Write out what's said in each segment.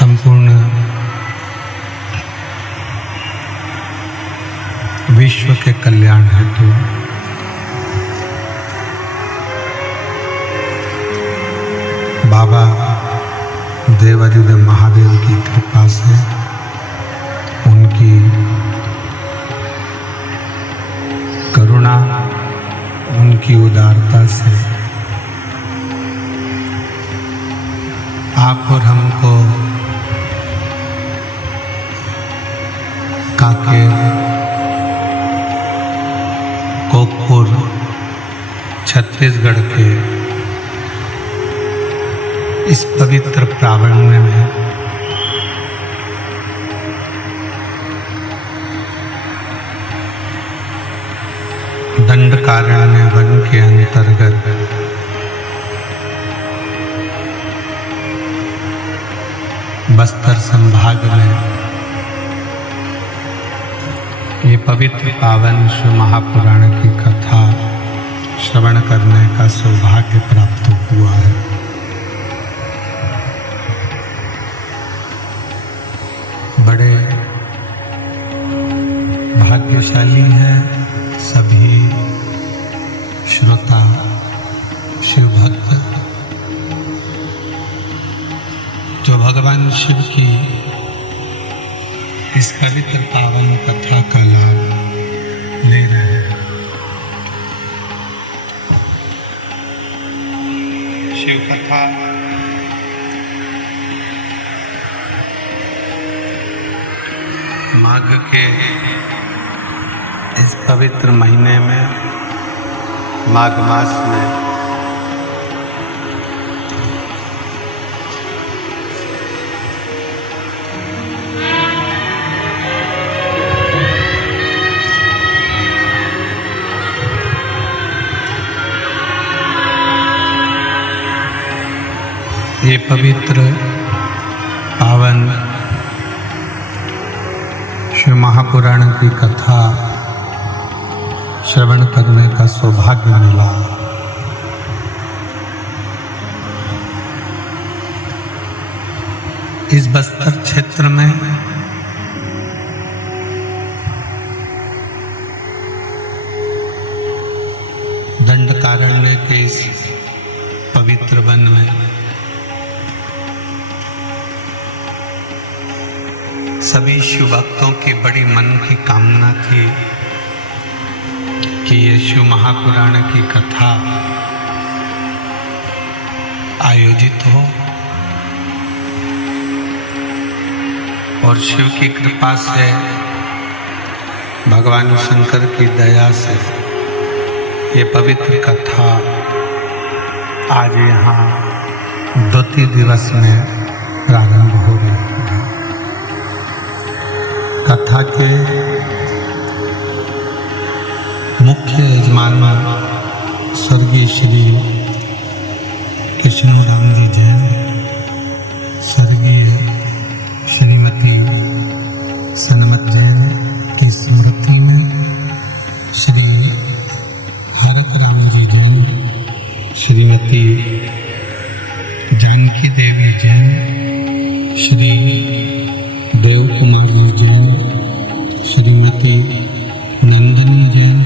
संपूर्ण विश्व के कल्याण हेतु बाबा देवादिदेव महादेव की कृपा से, उनकी करुणा, उनकी उदारता से आप और हमको कांकेर, कोकपुर, छत्तीसगढ़ के इस पवित्र प्रांगण में दंडकारण्य वन के अंतर्गत बस्तर संभाग में ये पवित्र पावन शिव महापुराण की कथा श्रवण करने का सौभाग्य प्राप्त हुआ है। बड़े भाग्यशाली हैं सभी श्रोता, शिव भक्त, जो भगवान शिव की इस पवित्र पावन कथा का लाभ ले रहे हैं। शिव कथा माघ के इस पवित्र महीने में, माघ मास में ये पवित्र पावन शिव महापुराण की कथा श्रवण करने का सौभाग्य मिला। इस बस्तर क्षेत्र में दंडकारण्य के इस पवित्र वन में सभी शिव भक्तों की बड़ी मन की कामना थी कि ये शिव महापुराण की कथा आयोजित हो और शिव की कृपा से, भगवान शंकर की दया से ये पवित्र कथा आज यहाँ द्वितीय दिवस में प्रारंभ हो रही है। कथा के मुख्य यजमान स्वर्गीय श्री कृष्णराम जी जैन, स्वर्गीय श्रीमती सनमत जैन की स्मृति में श्री हरक राम जी जैन, श्रीमती जानकी देवी जैन, श्री देव कुमार जी जैन, श्रीमती नंदिनी जैन,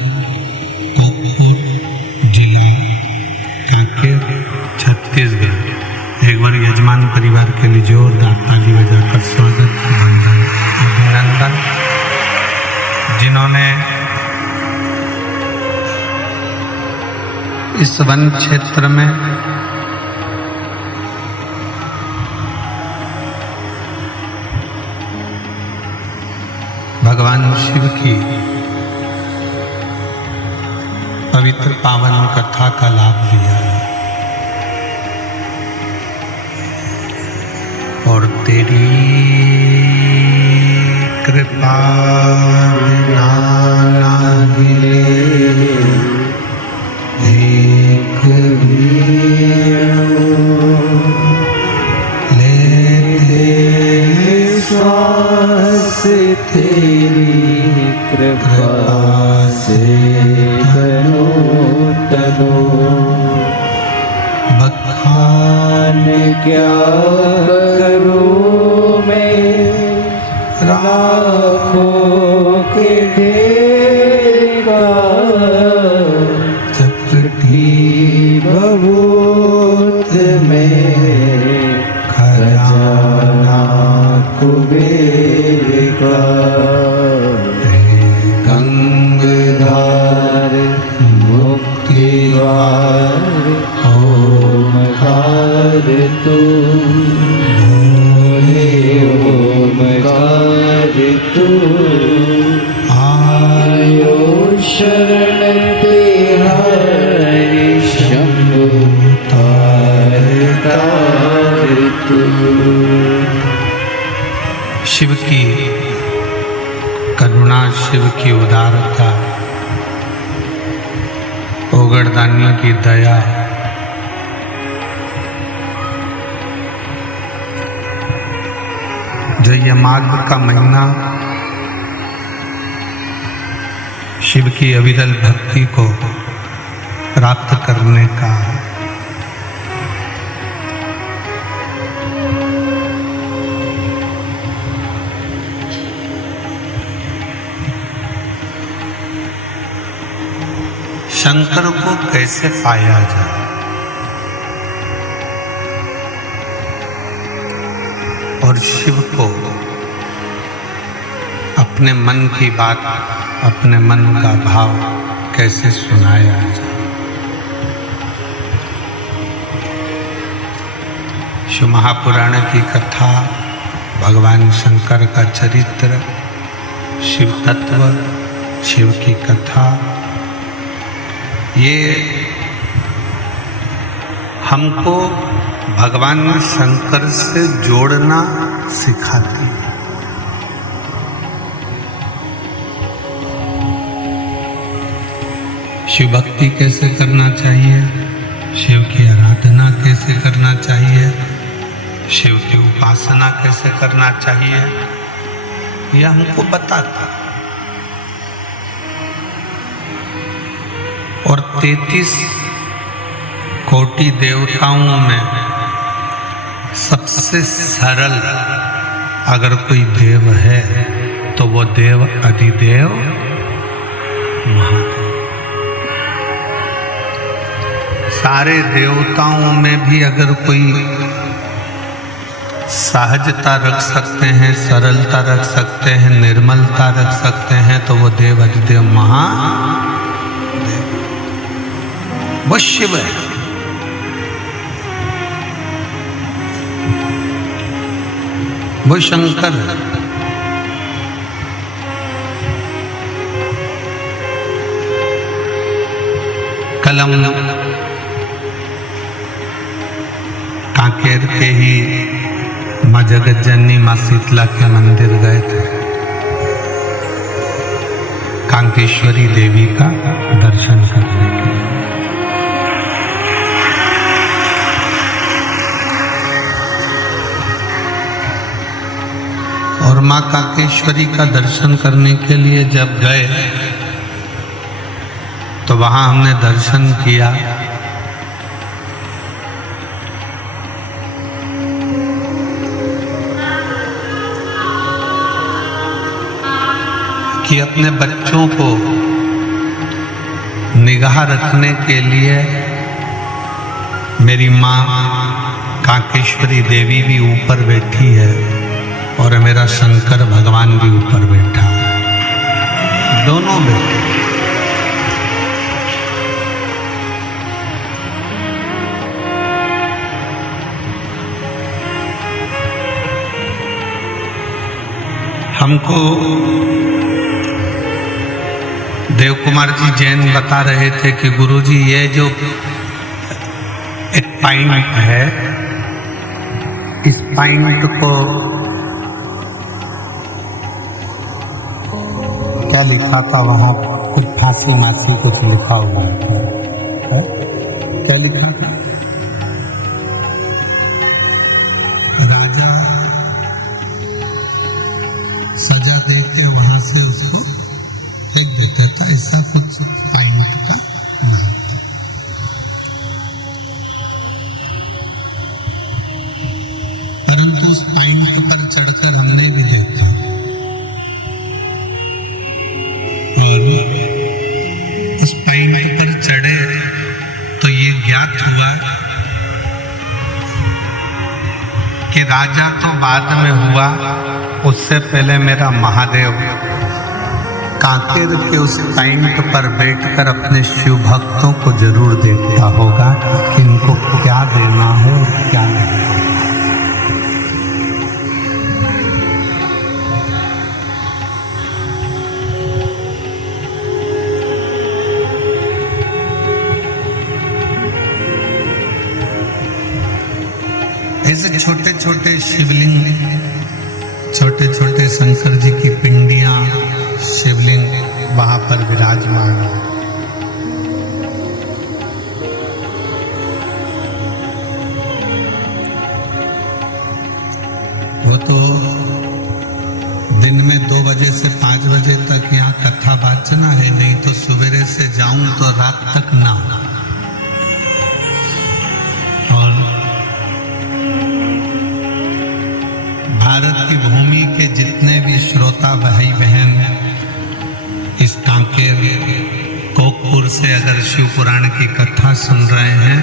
कोकपुर जिला कांकेर, छत्तीसगढ़। एक बार यजमान परिवार के लिए जोरदार ताली बजाकर स्वागत, अभिनंदन। जिन्होंने इस वन क्षेत्र में भगवान शिव की पवित्र पावन कथा का लाभ लिया और तेरी कृपा बिना लागे एक भी लेते श्वास तेरी कृपा से तनो तनो, बखान क्या करो में खजाना कुबेर का। गंगाधार मुक्तिवार ओमकार तू, ओमकार तू। आयो शरण तिहारी शंभु तार तार तू। शिव की करुणा, शिव की उदारता, ओगड़दानियों की दया, जो ये माघ का महीना शिव की अविरल भक्ति को प्राप्त करने का, शंकर को कैसे पाया जाए, और शिव को अपने मन की बात, अपने मन का भाव कैसे सुनाया जाए। शिव महापुराण की कथा, भगवान शंकर का चरित्र, शिव तत्व, शिव की कथा, ये हमको भगवान शंकर से जोड़ना सिखाती है। शिव भक्ति कैसे करना चाहिए, शिव की आराधना कैसे करना चाहिए, शिव की उपासना कैसे करना चाहिए, यह हमको बताता। और 33 कोटि देवताओं में सबसे सरल अगर कोई देव है तो वो देव अधिदेव महादेव। सारे देवताओं में भी अगर कोई सहजता रख सकते हैं, सरलता रख सकते हैं, निर्मलता रख सकते हैं, तो वो देव अधिदेव महादेव, वो शिव है। वो शंकर है। कल हम कांकेर के ही माँ जगत जननी माँ शीतला के मंदिर गए थे, कांकेश्वरी देवी का दर्शन करने के लिए। और माँ कांकेश्वरी का दर्शन करने के लिए जब गए तो वहां हमने दर्शन किया कि अपने बच्चों को निगाह रखने के लिए मेरी माँ कांकेश्वरी देवी भी ऊपर बैठी है और मेरा शंकर भगवान भी ऊपर बैठा है, दोनों बैठे। हमको देव कुमार जी जैन बता रहे थे कि गुरुजी ये जो एक पॉइंट है, इस पॉइंट को क्या लिखा था वहां, कुछ फांसी मासी कुछ लिखा हुआ था, क्या लिखा था? राजा सजा दे के वहां से उसको फेंक देता था, ऐसा कुछ पॉइंट का नाम था। परंतु उस पॉइंट पर चढ़कर हमने भी देखा और इस पॉइंट पर चढ़े तो ये ज्ञात हुआ कि राजा तो बाद में हुआ, उससे पहले मेरा महादेव कांकेर के उस पैंट पर बैठकर अपने शिव भक्तों को जरूर देखता होगा कि इनको क्या देना है और क्या नहीं। ऐसे छोटे छोटे शिवलिंग, छोटे छोटे शंकर जी की पिंडियां, शिवलिंग वहां पर विराजमान। वो तो दिन में 2 बजे से 5 बजे तक यहाँ कथा वाचना है, नहीं तो सवेरे से जाऊं तो रात तक ना। और भारत की भूमि के जितने भी श्रोता भाई बहन इस कांकेर कोकपुर से अगर शिव पुराण की कथा सुन रहे हैं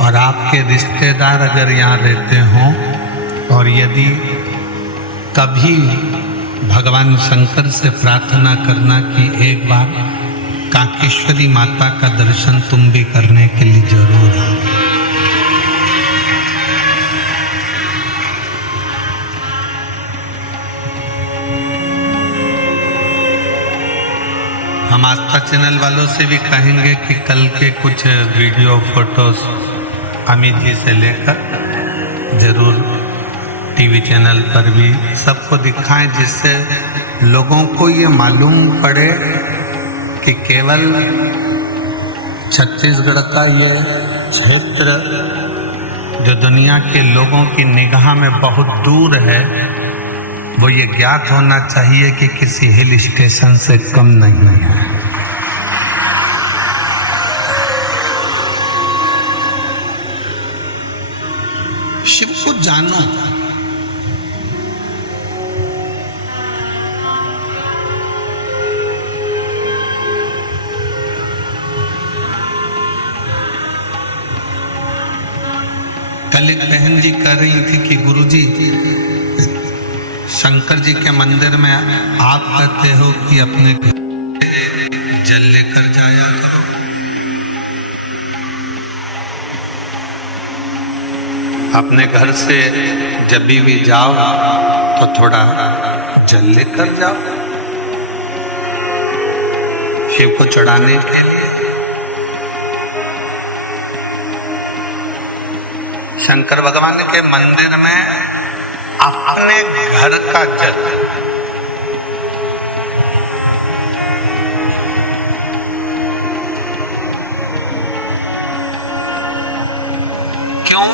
और आपके रिश्तेदार अगर यहाँ रहते हों, और यदि कभी भगवान शंकर से प्रार्थना करना कि एक बार कांकेश्वरी माता का दर्शन तुम भी करने के लिए जरूर आओ। हम आस्था चैनल वालों से भी कहेंगे कि कल के कुछ वीडियो फोटोज अमित जी से लेकर जरूर टीवी चैनल पर भी सबको दिखाएं, जिससे लोगों को ये मालूम पड़े कि केवल छत्तीसगढ़ का ये क्षेत्र जो दुनिया के लोगों की निगाह में बहुत दूर है, वो ये ज्ञात होना चाहिए कि किसी हिल स्टेशन से कम नहीं है। शिव को जानो, कल एक बहन जी कह रही थी कि गुरुजी शंकर जी के मंदिर में आप कहते हो कि अपने जल लेकर जाया करो। अपने घर से जब भी जाओ तो थोड़ा जल लेकर जाओ शिव को चढ़ाने के लिए। शंकर भगवान के मंदिर में अपने घर का जल, क्यों?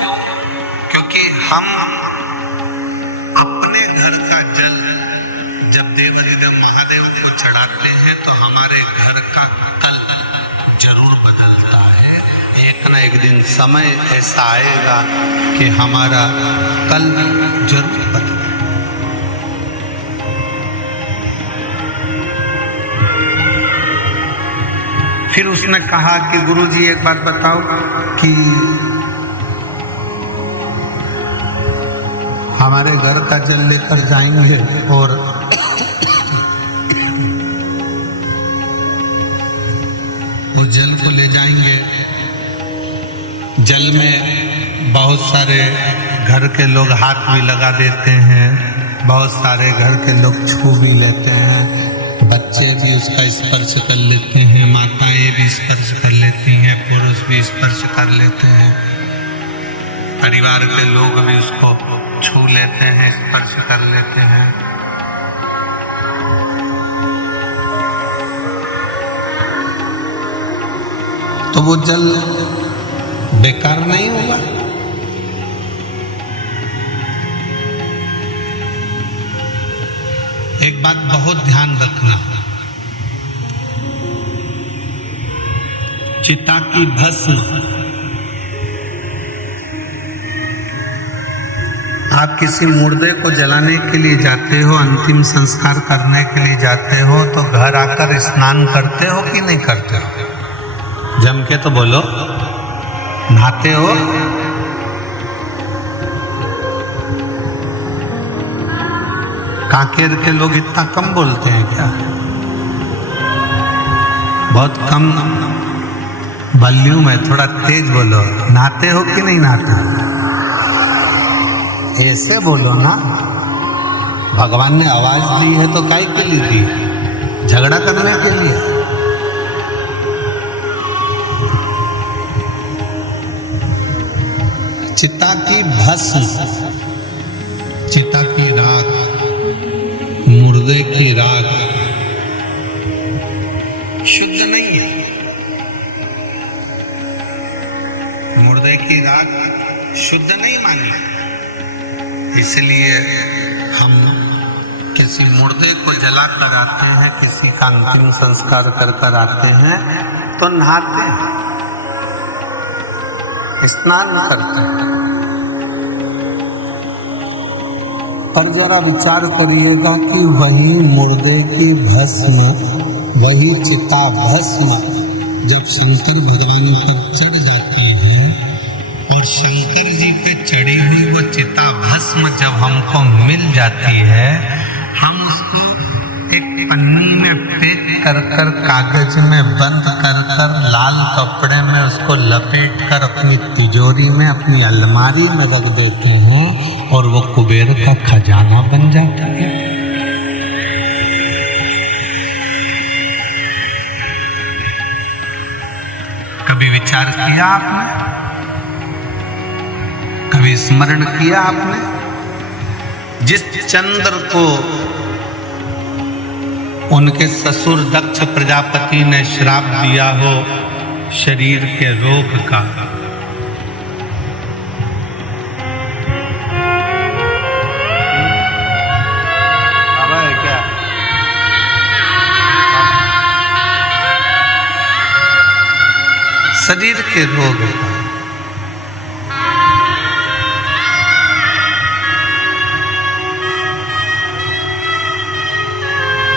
क्योंकि हम अपने घर का जल जब देवदेव महादेव को चढ़ाते हैं तो हमारे घर का कल जरूर बदलता है। एक ना एक दिन समय ऐसा आएगा कि हमारा कल जरूर बदले। फिर उसने कहा कि गुरुजी एक बात बताओ कि हमारे घर का जल लेकर जाएंगे और वो जल को ले जाएंगे, जल में बहुत सारे घर के लोग हाथ भी लगा देते हैं, बहुत सारे घर के लोग छू भी लेते हैं, बच्चे भी उसका स्पर्श कर लेते हैं, माताएं भी स्पर्श कर लेती हैं, पुरुष भी स्पर्श कर लेते हैं, परिवार के लोग भी उसको छू लेते हैं, स्पर्श कर लेते हैं। तो वो जल बेकार नहीं होगा। एक बात बहुत ध्यान रखना, चिता की भस्म आप किसी मुर्दे को जलाने के लिए जाते हो, अंतिम संस्कार करने के लिए जाते हो, तो घर आकर स्नान करते हो कि नहीं करते हो? जम के तो बोलो, नहाते हो? कांकेर के लोग इतना कम बोलते हैं क्या? बहुत कम वॉल्यूम है, थोड़ा तेज बोलो। नहाते हो कि नहीं नहाते हो? ऐसे बोलो ना। भगवान ने आवाज दी है तो काहे के लिए दी? झगड़ा करने के लिए? चिता की भस्म, चिता की राख, मुर्दे की राख शुद्ध नहीं है। मुर्दे की राख शुद्ध नहीं मानी, इसलिए हम किसी मुर्दे को जला कर आते हैं, किसी का अंतिम संस्कार कर आते हैं तो नहाते हैं, स्नान करते हैं। पर जरा विचार करिएगा कि वही मुर्दे की भस्म, वही चिता भस्म जब शंकर भगवान पर चढ़ जाती है और शंकर जी पे चढ़ी हुई वो चिता भस्म जब हमको मिल जाती है, हम उसको एक पन्नी में पैक कर कर, कागज में बंद कर कर, लाल कपड़े में उसको लपेट कर अपनी तिजोरी में, अपनी अलमारी में रख देते हैं और वो कुबेर का खजाना बन जाता है। कभी विचार किया आपने? कभी स्मरण किया आपने? जिस चंद्र को उनके ससुर दक्ष प्रजापति ने श्राप दिया हो शरीर के रोग का, शरीर के रोग का,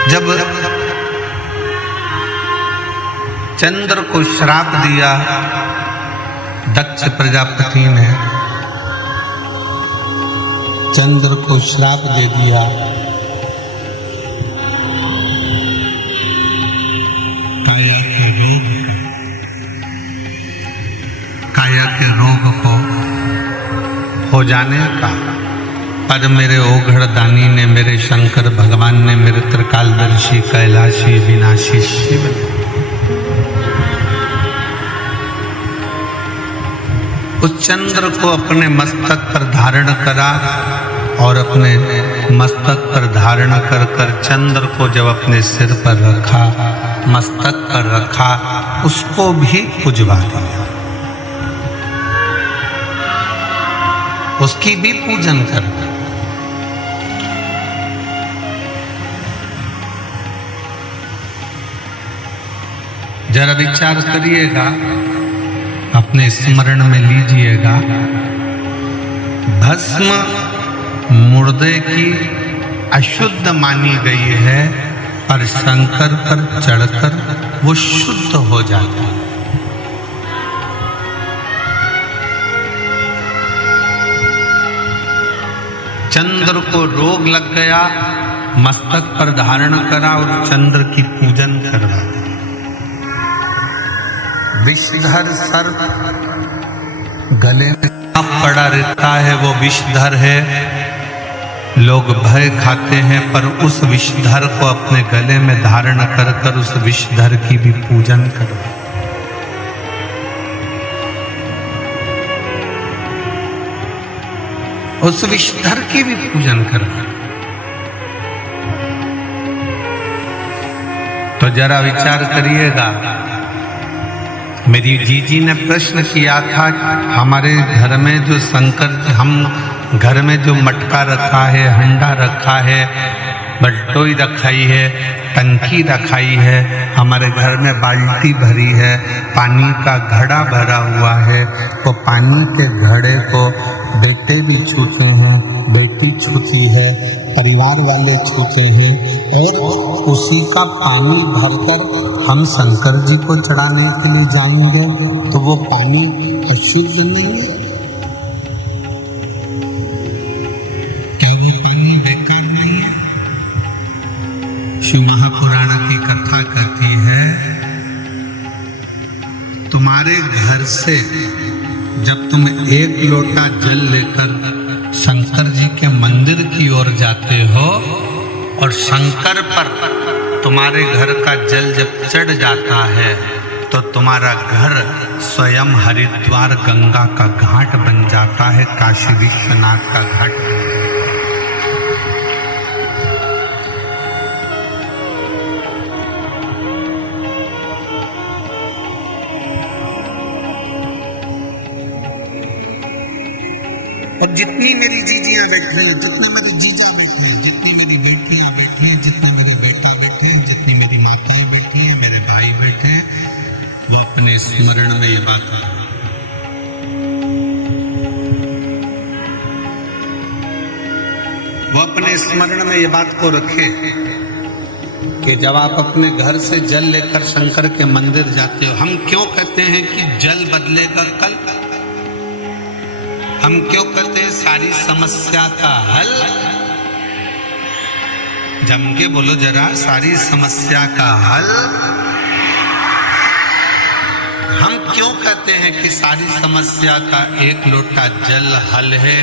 जब चंद्र को श्राप दिया दक्ष प्रजापति ने, चंद्र को श्राप दे दिया, काया के रोग, काया के रोग को हो जाने का, पर मेरे ओघड़ दानी ने, मेरे शंकर भगवान ने, मेरे त्रिकालदर्शी कैलाशी विनाशी शिव ने उस चंद्र को अपने मस्तक पर धारण करा और अपने मस्तक पर धारण कर कर चंद्र को जब अपने सिर पर रखा, मस्तक पर रखा, उसको भी पुजवा दिया, उसकी भी पूजन कर। जरा विचार करिएगा, अपने स्मरण में लीजिएगा, भस्म मुर्दे की अशुद्ध मानी गई है, पर शंकर पर चढ़कर वो शुद्ध हो जाता है। चंद्र को रोग लग गया, मस्तक पर धारण करा और चंद्र की पूजन करवा दी। विषधर सर्प गले में पड़ा रहता है, वो विषधर है, लोग भय खाते हैं, पर उस विषधर को अपने गले में धारण कर कर उस विषधर की भी पूजन करवा। उस विषधर की भी पूजन करवा। तो जरा विचार करिएगा, मेरी जीजी ने प्रश्न किया था, हमारे घर में जो शंकर, हम घर में जो मटका रखा है, हंडा रखा है, बटोई रखाई है, टंकी रखाई है, हमारे घर में बाल्टी भरी है, पानी का घड़ा भरा हुआ है, तो पानी के घड़े को बेटे भी छूते हैं, बेटी छूती है, परिवार वाले छूते हैं, और उसी का पानी भरकर हम शंकर जी को चढ़ाने के लिए जाएंगे, तो वो पानी अशुद्ध नहीं है? क्या वो पानी बेकार नहीं है? तुम्हारे घर से जब तुम एक लोटा जल लेकर शंकर जी के मंदिर की ओर जाते हो और शंकर पर तुम्हारे घर का जल जब चढ़ जाता है तो तुम्हारा घर स्वयं हरिद्वार गंगा का घाट बन जाता है, काशी विश्वनाथ का घाट बन जाता है। और जितनी मेरी जीजियां बैठी हैं, जितने मेरी जीजा बैठी हैं, जितनी मेरी बेटियां बैठी हैं, जितने मेरे बेटा बैठे हैं, जितनी मेरी माताएं बैठी हैं, मेरे भाई बैठे हैं, वो अपने स्मरण में ये बात आ रही है। वो अपने स्मरण में ये बात को रखे कि जब आप अपने घर से जल लेकर शंकर के मंदिर जाते हो, हम क्यों कहते हैं कि जल बदलेगा कल? हम क्यों कहते हैं सारी समस्या का हल? जम के बोलो जरा, सारी समस्या का हल। हम क्यों कहते हैं कि सारी समस्या का एक लोटा जल हल है?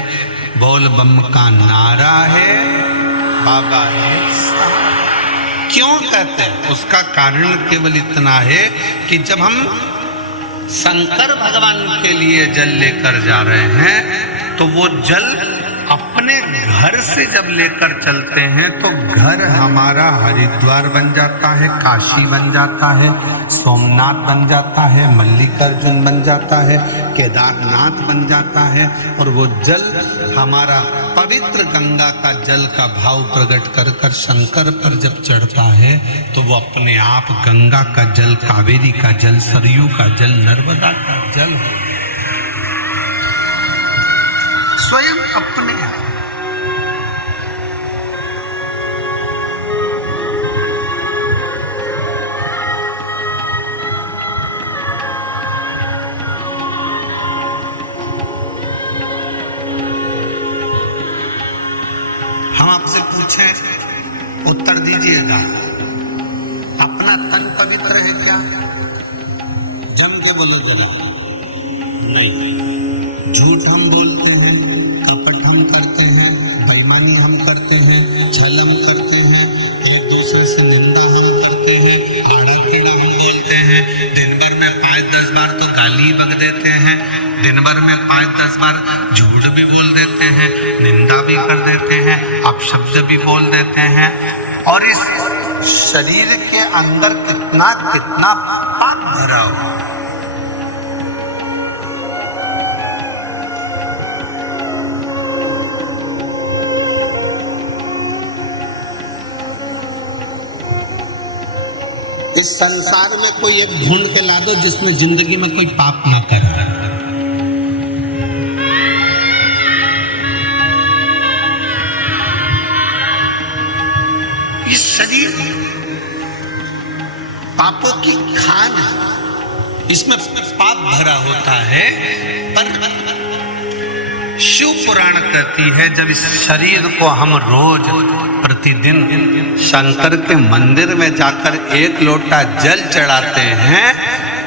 बोल बम का नारा है, बाबा है। क्यों कहते हैं? उसका कारण केवल इतना है कि जब हम शंकर भगवान के लिए जल लेकर जा रहे हैं तो वो जल अपने घर से जब लेकर चलते हैं तो घर हमारा हरिद्वार बन जाता है, काशी बन जाता है, सोमनाथ बन जाता है, मल्लिकार्जुन बन जाता है, केदारनाथ बन जाता है। और वो जल हमारा पवित्र गंगा का जल का भाव प्रकट कर कर शंकर पर जब चढ़ता है तो वो अपने आप गंगा का जल, कावेरी का जल, सरयू का जल, नर्मदा का जल स्वयं अपने आप। हम आपसे पूछे, उत्तर दीजिएगा, अपना तन पवित्र है क्या? जम के बोलो जरा। नहीं। झूठ हम बोलते हैं, कपट हम करते हैं, बेईमानी हम करते हैं, छल हम करते हैं, एक दूसरे से निंदा हम करते हैं, आड़ा टेढ़ा हम बोलते हैं, दिन भर में 5-10 बार तो गाली बक देते हैं, दिन भर में 5-10 बार झूठ भी बोल देते हैं, निंदा भी कर देते हैं, अपशब्द भी बोल देते हैं। और इस शरीर के अंदर कितना कितना पाप भरा हुआ। इस संसार में कोई एक ढूंढ के ला दो जिसने जिंदगी में कोई पाप ना करा। इस शरीर पापों की खान है, इसमें पाप भरा होता है। पर शिव पुराण कहती है जब इस शरीर को हम रोज प्रतिदिन शंकर के मंदिर में जाकर एक लोटा जल चढ़ाते हैं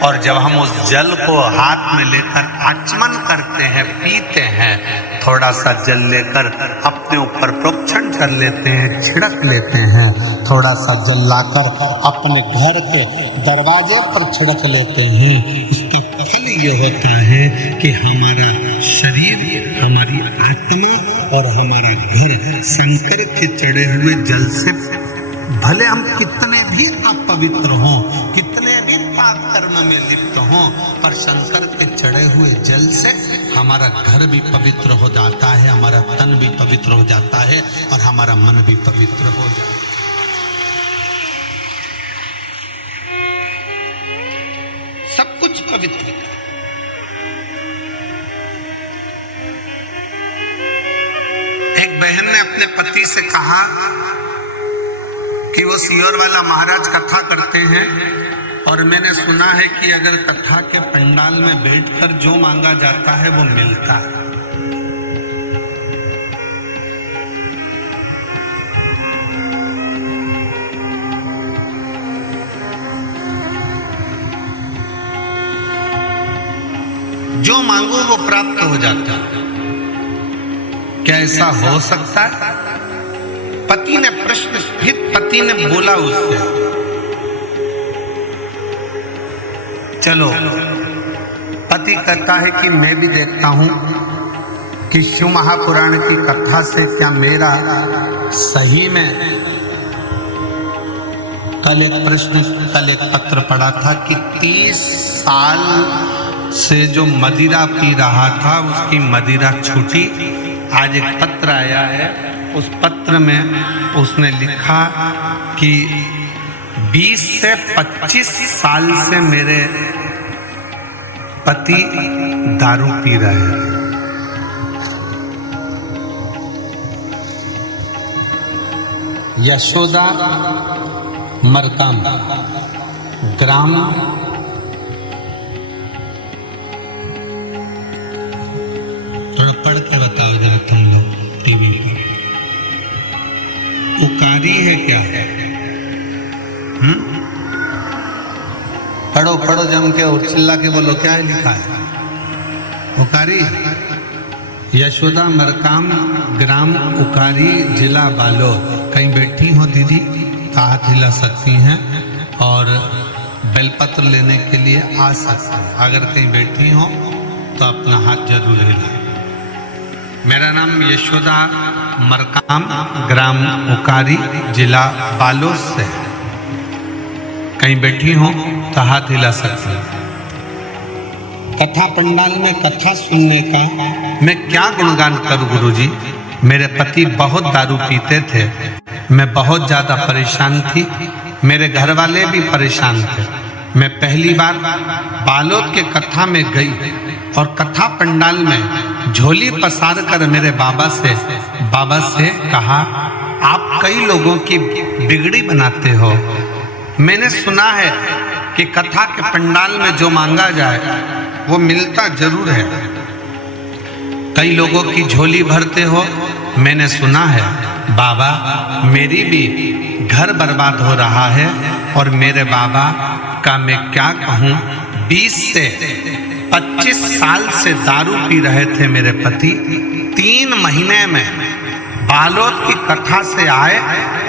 और जब हम उस जल को हाथ में लेकर आचमन करते हैं, पीते हैं, थोड़ा सा जल लेकर अपने ऊपर प्रोक्षण कर लेते हैं, छिड़क लेते हैं, थोड़ा सा जल लाकर अपने घर के दरवाजे पर छिड़क लेते हैं, इसके फल ये होता है कि हमारा शरीर, हमारी आत्मा और हमारा घर शंकर के चढ़े हुए जल से, भले हम कितने भी अपवित्र हों, कितने भी पाप कर्म में लिप्त हों, पर शंकर के चढ़े हुए जल से हमारा घर भी पवित्र हो जाता है, हमारा तन भी पवित्र हो जाता है और हमारा मन भी पवित्र हो जाता है। सब कुछ पवित्र है। एक बहन ने अपने पति से कहा कि वो सियोर वाला महाराज कथा करते हैं और मैंने सुना है कि अगर कथा के पंडाल में बैठकर जो मांगा जाता है वो मिलता है। मांगो वो प्राप्त हो जाता है। क्या ऐसा हो सकता है? पति ने प्रश्न, फिर पति ने बोला उससे, चलो। पति कहता है कि मैं भी देखता हूं कि शिव महापुराण की कथा से क्या मेरा सही में। कल एक पत्र पढ़ा था कि 30 साल से जो मदिरा पी रहा था उसकी मदिरा छूटी। आज एक पत्र आया है, उस पत्र में उसने लिखा कि 20 से 25 साल से मेरे पति दारू पी रहे हैं। यशोदा मरकाम, ग्राम थोड़ा पढ़ के बताओ जरा तुम लोग टीवी पर। उकारी है क्या? पढ़ो पढ़ो जम के और चिल्ला के बोलो, क्या है लिखा है? उकारी। यशोदा मरकाम, ग्राम उकारी, जिला बालोद। कहीं बैठी हो दीदी तो हाथ हिला सकती हैं और बेलपत्र लेने के लिए आ सकती हैं। अगर कहीं बैठी हो तो अपना हाथ जरूर हिला। मेरा नाम यशोदा मरकाम, ग्राम उकारी, जिला बालोद से। कहीं बैठी हो तो हाथ हिला सकती हैं। कथा पंडाल में कथा सुनने का मैं क्या गुणगान करूं गुरुजी। मेरे पति बहुत दारू पीते थे, मैं बहुत ज्यादा परेशान थी, मेरे घर वाले भी परेशान थे। मैं पहली बार बालोद के कथा में गई और कथा पंडाल में झोली पसार कर मेरे बाबा से कहा, आप कई लोगों की बिगड़ी बनाते हो। मैंने सुना है कि कथा के पंडाल में जो मांगा जाए वो मिलता जरूर है। कई लोगों की झोली भरते हो, मैंने सुना है। बाबा, मेरी भी घर बर्बाद हो रहा है और मेरे बाबा का मैं क्या कहूँ, 20 से 25 साल से दारू पी रहे थे मेरे पति। 3 महीने में बालोद की कथा से आए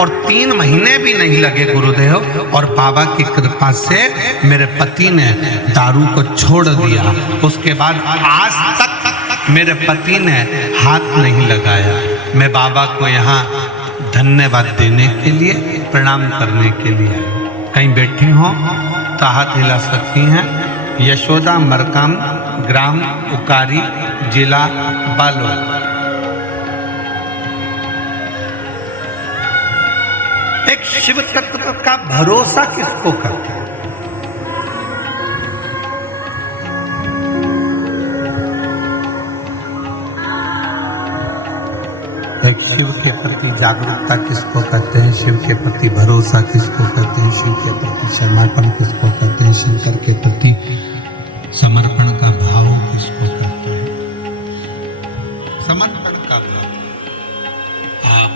और 3 महीने भी नहीं लगे गुरुदेव, और बाबा की कृपा से मेरे पति ने दारू को छोड़ दिया। उसके बाद आज तक मेरे पति ने हाथ नहीं लगाया। मैं बाबा को यहाँ धन्यवाद देने के लिए, प्रणाम करने के लिए। कहीं बैठी हो तो हाथ हिला सकती हैं। यशोदा मरकाम, ग्राम उकारी, जिला बालोद। एक शिव तत्व का भरोसा किसको करते हैं? एक शिव के प्रति जागरूकता किसको कहते हैं? शिव के प्रति भरोसा किसको कहते हैं? शिव के प्रति समर्पण किसको कहते हैं? शंकर के प्रति समर्पण का भाव किसको कहते हैं? समर्पण का भाव। आप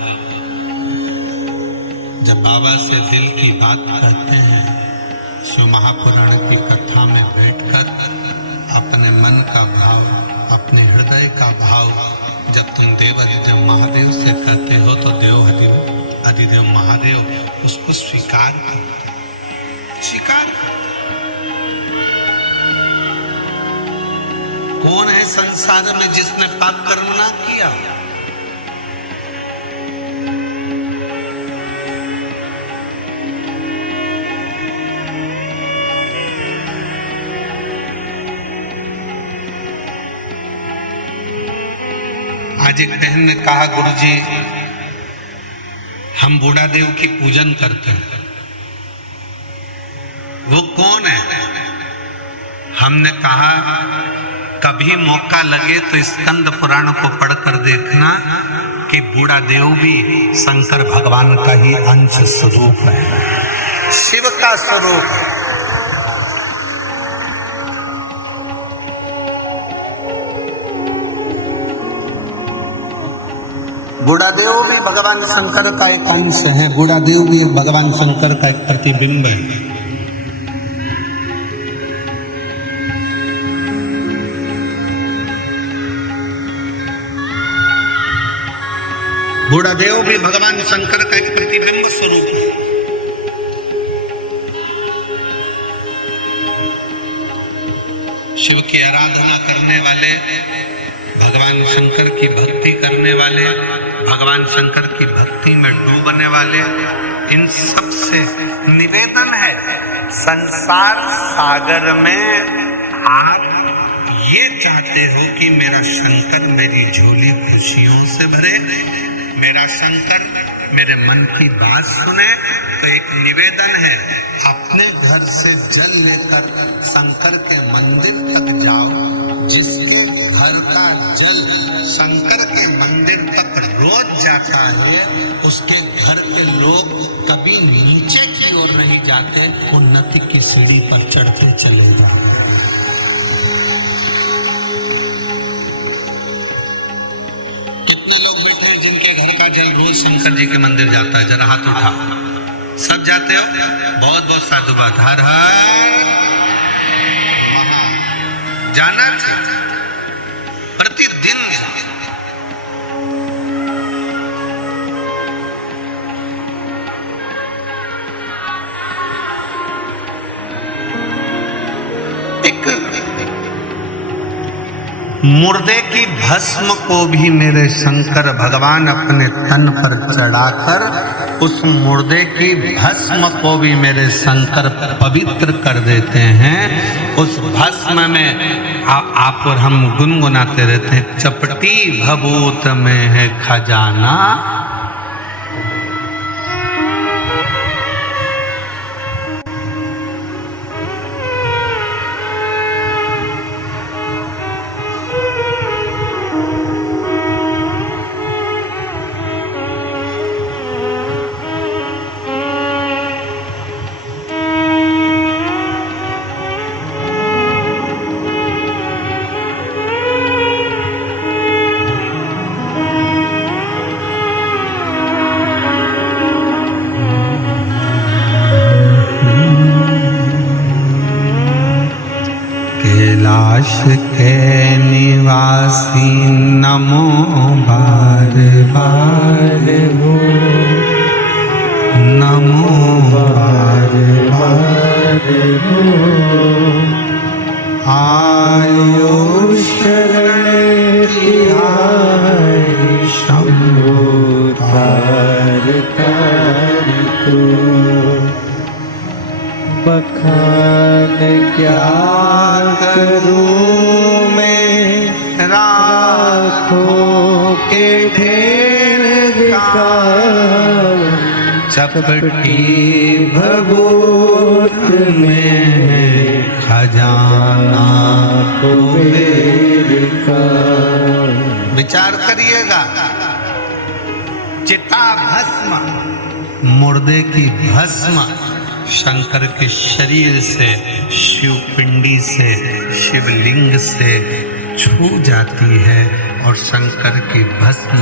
जब बाबा से दिल की बात करते हैं, शिव महापुराण की कथा में बैठकर अपने मन का भाव, अपने हृदय का भाव जब तुम देव अधिदेव महादेव से कहते हो तो देव अधिदेव महादेव उसको स्वीकार करते, स्वीकार करते। कौन है संसार में जिसने पाप कर्म ना किया? आज एक बहन ने कहा, गुरुजी हम बूढ़ा देव की पूजन करते हैं, वो कौन है? हमने कहा कभी मौका लगे तो स्कंद पुराण को पढ़कर देखना कि बूढ़ा देव भी शंकर भगवान का ही अंश स्वरूप है, शिव का स्वरूप है। बूढ़ा देव भी भगवान शंकर का एक अंश है, बूढ़ा देव भी भगवान शंकर का एक प्रतिबिंब है। बूढ़ादेव भी भगवान शंकर का एक प्रतिबिंब स्वरूप है। शिव की आराधना करने वाले, भगवान शंकर की भक्ति करने वाले, भगवान शंकर की भक्ति में डूबने वाले, इन सब से निवेदन है, संसार सागर में आप ये चाहते हो कि मेरा शंकर मेरी झोली खुशियों से भरे, मेरा शंकर मेरे मन की बात सुने, तो एक निवेदन है, अपने घर से जल लेकर शंकर के मंदिर तक जाओ। जिसके घर का जल शंकर के मंदिर तक रोज जाता है, उसके घर के लोग कभी नीचे की ओर नहीं जाते, वो नदी की सीढ़ी पर चढ़ते चले जाते। जिनके घर का जल रोज शंकर जी के मंदिर जाता है, जरा हाथ उठा। सब जाते हो? बहुत बहुत साधुवाद। हर हर वहां जाना चाहिए, प्रतिदिन। मुर्दे की भस्म को भी मेरे शंकर भगवान अपने तन पर चढ़ाकर, उस मुर्दे की भस्म को भी मेरे शंकर पवित्र कर देते हैं। उस भस्म में आप और हम गुनगुनाते रहते हैं, चपटी भभूत में है खजाना, कैलाश के निवासी नमो बार बार हो, नमो बार बार हो। आयो शरण तिहारी शंभो तार तार तू, बखान क्या करूं मैं राखों के ढेर का, चपटी भभूत में खजाना कुबेर का। विचार करिएगा, चिता भस्म, मुर्दे की भस्म शंकर के शरीर से, शिव पिंडी से, शिवलिंग से छू जाती है, और शंकर की भस्म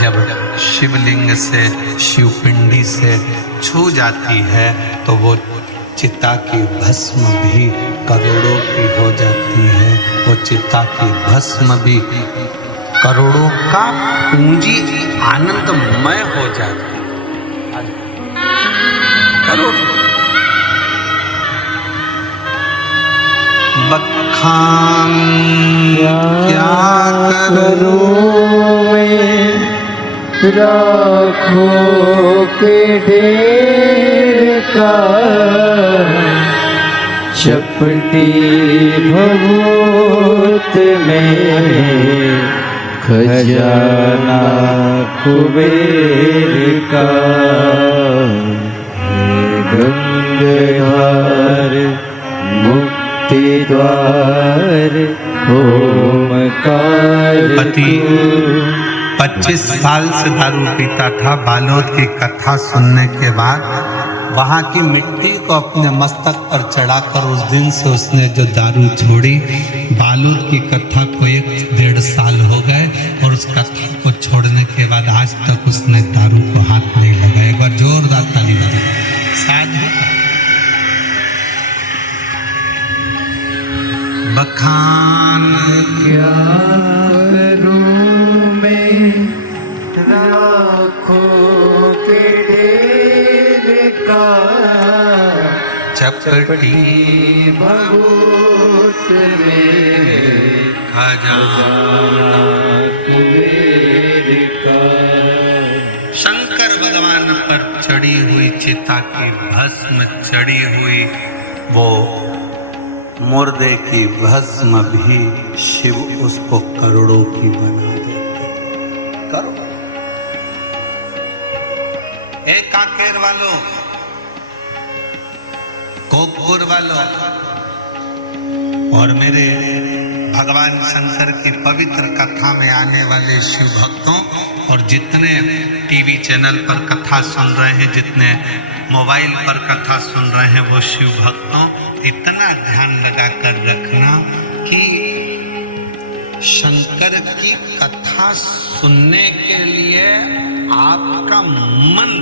जब शिवलिंग से, शिव पिंडी से छू जाती है, तो वो चिता की भस्म भी करोड़ों की हो जाती है। वो चिता की भस्म भी करोड़ों का पूंजी आनंदमय हो जाती है। करोड़ बखान क्या करूं मैं राखों के ढेर का, चपटी भभूत में खजाना कुबेर का। गंगाधर मुक्ति द्वार ओमकार। पति 25 साल से दारू पीता था। बालोद की कथा सुनने के बाद वहाँ की मिट्टी को अपने मस्तक पर चढ़ाकर उस दिन से उसने जो दारू छोड़ी। बालोद की कथा को 1-1.5 साल हो गए और उस कथा को छोड़ने के बाद आज तक उसने दारू को हाथ नहीं लगाया। एक बार जोरदार ताली बजाओ। साधु बखान क्या करूं मैं राखों दुखों के ढेर का चपटी भभूत में खजाना कुबेर का। शंकर भगवान पर चढ़ी हुई चिता की भस्म चढ़ी हुई वो मुर्दे की भस्म भी शिव उसको करोड़ों की बना देते। करो ए कांकेर वालों, कोकपुर वालों और मेरे भगवान शंकर की पवित्र कथा में आने वाले शिव भक्तों और जितने टीवी चैनल पर कथा सुन रहे हैं, जितने मोबाइल पर कथा सुन रहे हैं, वो शिव भक्तों इतना ध्यान लगा कर रखना कि शंकर की कथा सुनने के लिए आपका मन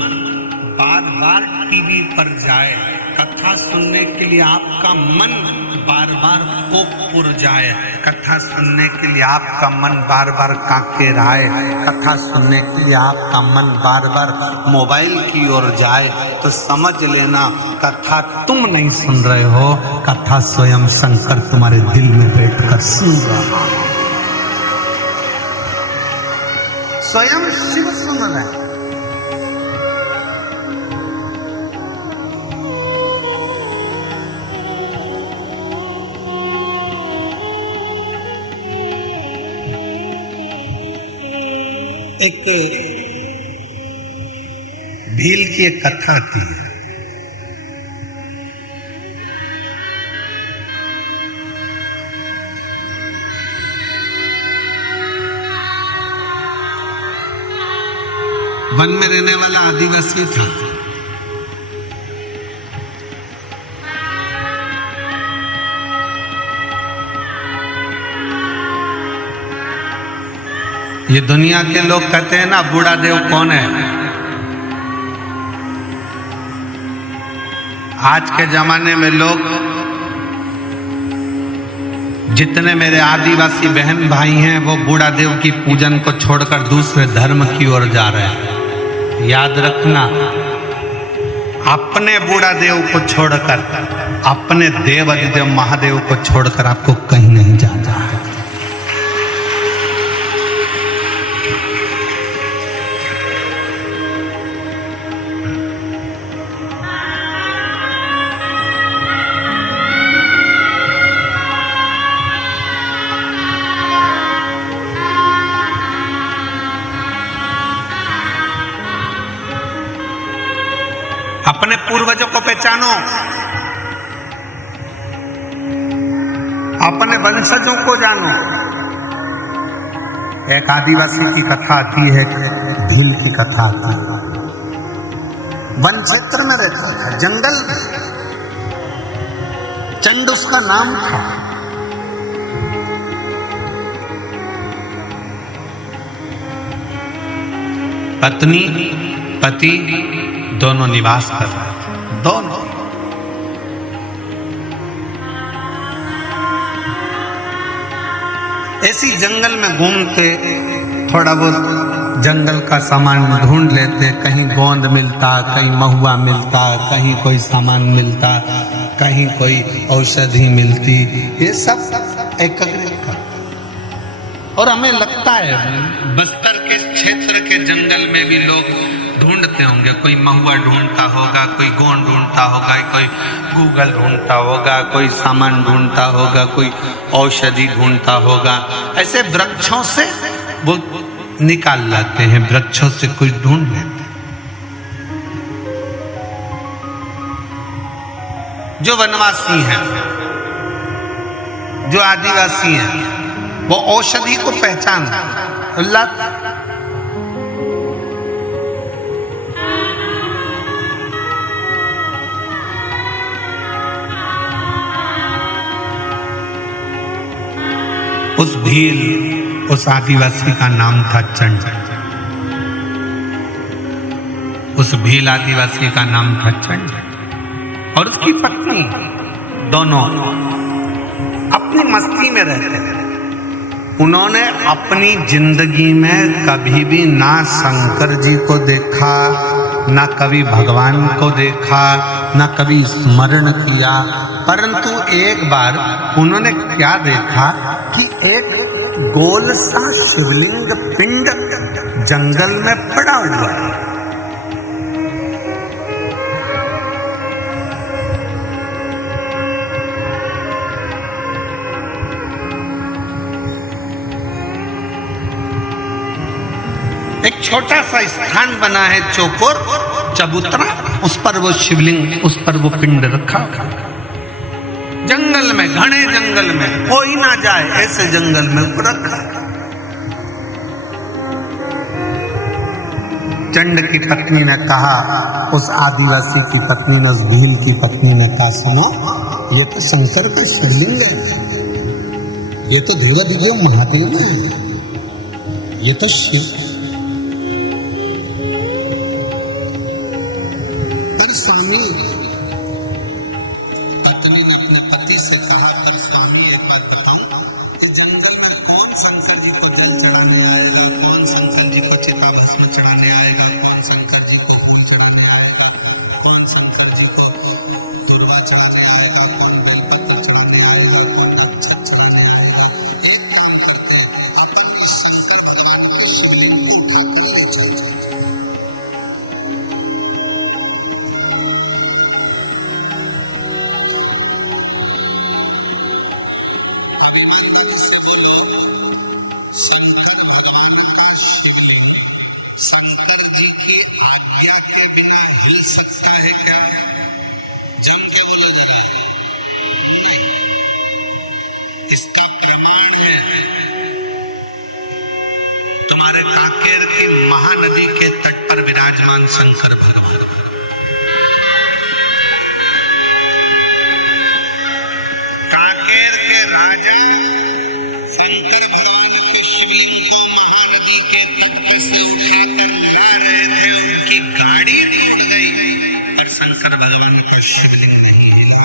बार बार टीवी पर जाए, कथा सुनने के लिए आपका मन बार बार कोकपुर जाए, कथा सुनने के लिए आपका मन बार बार कांकेर आए, कथा सुनने के लिए आपका मन बार बार मोबाइल की ओर जाए, तो समझ लेना कथा तुम नहीं सुन रहे हो, कथा स्वयं शंकर तुम्हारे दिल में बैठकर सुन रहा है। स्वयं शिव सुन रहे हैं। एक भील की एक कथा आती है। वन में रहने वाला आदिवासी था। ये दुनिया के लोग कहते हैं ना, बूढ़ा देव कौन है? आज के जमाने में लोग, जितने मेरे आदिवासी बहन भाई हैं, वो बूढ़ा देव की पूजन को छोड़कर दूसरे धर्म की ओर जा रहे हैं। याद रखना, अपने बूढ़ा देव को छोड़कर, अपने देव अधिदेव महादेव को छोड़कर आपको कहीं नहीं जाना है। अपने पूर्वजों को पहचानो, अपने वंशजों को जानो। एक आदिवासी की कथा आती है, भील की कथा आती है। वन क्षेत्र में रहता था, जंगल में। चंद उसका नाम था। पत्नी पति दोनों निवास कर रहे थे, दोनों। ऐसी जंगल में घूमते, थोड़ा बहुत जंगल का सामान ढूंढ लेते, कहीं गोंद मिलता, कहीं महुआ मिलता, कहीं कोई सामान मिलता, कहीं कोई औषधि मिलती, ये सब एकत्रित करते। और हमें लगता है बस्तर के क्षेत्र के जंगल में भी लोग ढूंढते होंगे, कोई महुआ ढूंढता होगा, कोई गोंद ढूंढता होगा, कोई गूगल ढूंढता होगा, कोई सामान ढूंढता होगा, कोई औषधि ढूंढता होगा। ऐसे वृक्षों से वो निकाल लाते हैं, वृक्षों से कोई ढूंढ लेते। जो वनवासी हैं, जो आदिवासी हैं, वो औषधि को पहचानते। अल्लाह उस भील, उस आदिवासी का नाम था चंड। उस भील आदिवासी का नाम था चंड और उसकी पत्नी, दोनों अपनी मस्ती में रहते थे। उन्होंने अपनी जिंदगी में कभी भी ना शंकर जी को देखा, ना कभी भगवान को देखा, ना कभी स्मरण किया, परंतु एक बार उन्होंने क्या देखा कि एक गोल सा शिवलिंग पिंड जंगल में पड़ा हुआ है। एक छोटा सा स्थान बना है चौकोर, चबूतरा, उस पर वो शिवलिंग, उस पर वो पिंड रखा। जंगल में, घने जंगल में, कोई ना जाए ऐसे जंगल में वो रखा। चंड की पत्नी ने कहा, उस आदिवासी की पत्नी ने, उस भील की पत्नी ने कहा, सुनो, ये तो शंकर का शिवलिंग है, ये तो देवादिदेव महादेव है, ये तो शिव। स्वामी, पत्नी ने अपने पति से कहा, पर स्वामी एक बात बताऊं कि जंगल में कौन शंकर जी को जल चढ़ाने आएगा, कौन शंकर जी को चिता भस्म चढ़ाने आएगा, कौन शंकर जी को फूल चढ़ाने आएगा, कौन शंकर जी को दुर्गा चढ़ाने आएगा, कौन बेलपत्र चढ़ाने आएगा, कौन अक्षत चढ़ाने आएगा। एक काम करके अपने शंकर भगवान को शिवलिंग को क्या चाहिए। तुम्हारे काकेर की महानदी के तट पर विराजमान शंकर भगवान, काकेर के राजा शंकर भगवान की शिवलिंग को महानदी के तट पर से उठाकर ला रहे थे। उनकी गाड़ी टूट गई, पर शंकर भगवान का शिवलिंग नहीं हिला।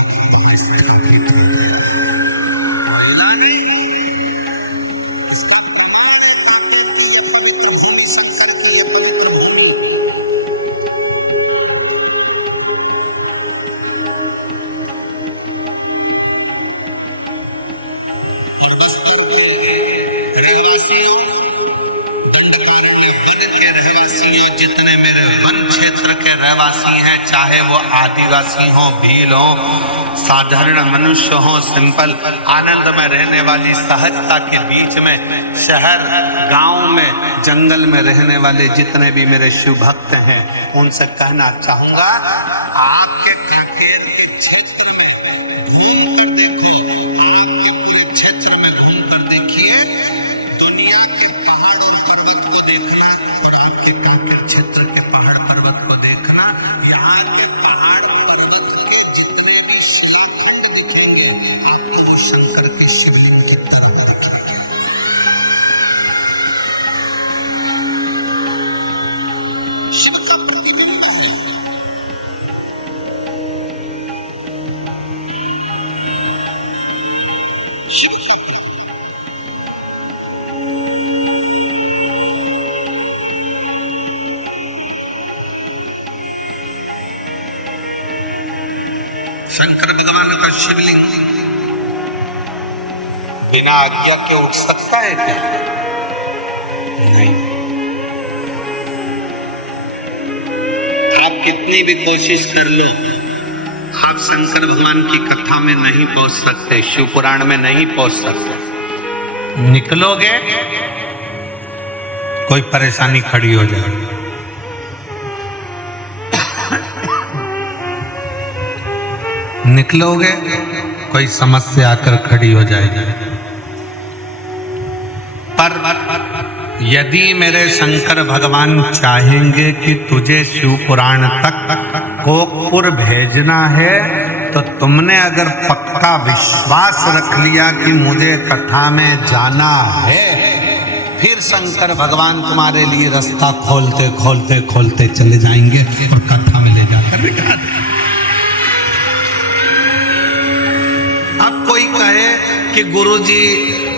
जितने मेरे वन क्षेत्र के रहवासी हैं, चाहे वो आदिवासी हो, भील हो, साधारण मनुष्य हो, सिंपल आनंद में रहने वाली सहजता के बीच में, शहर गांव में, जंगल में रहने वाले जितने भी मेरे शिव भक्त हैं, उनसे कहना चाहूंगा, आपके क्षेत्र में घूम कर देखो, आपके पूरे क्षेत्र में घूम कर देखिए, दुनिया के पहाड़ों पर्वत को देखना और आपके काकेर क्षेत्र के पहाड़ पर्वत को देखना। यहाँ के पहाड़ पर्वत के जितने भी शिलाखंड दिखेंगे, आपको शंकर के शिवलिंग के तरफ दिखेंगे। शिव का प्रतिबिंब है। शिव का शंकर भगवान का शिवलिंग बिना आज्ञा के उठ सकता है क्या? नहीं। आप कितनी भी कोशिश कर लो, आप शंकर भगवान की कथा में नहीं पहुंच सकते, शिव पुराण में नहीं पहुंच सकते। निकलोगे कोई परेशानी खड़ी हो जाएगी। निकलोगे कोई समस्या आकर खड़ी हो जाएगी। पर यदि मेरे शंकर भगवान चाहेंगे कि तुझे शिव पुराण तक कोकपुर भेजना है, तो तुमने अगर पक्का विश्वास रख लिया कि मुझे कथा में जाना है, फिर शंकर भगवान तुम्हारे लिए रास्ता खोलते खोलते खोलते चले जाएंगे और कथा में ले जाकर बिठा देंगे। अब कोई कहे कि गुरुजी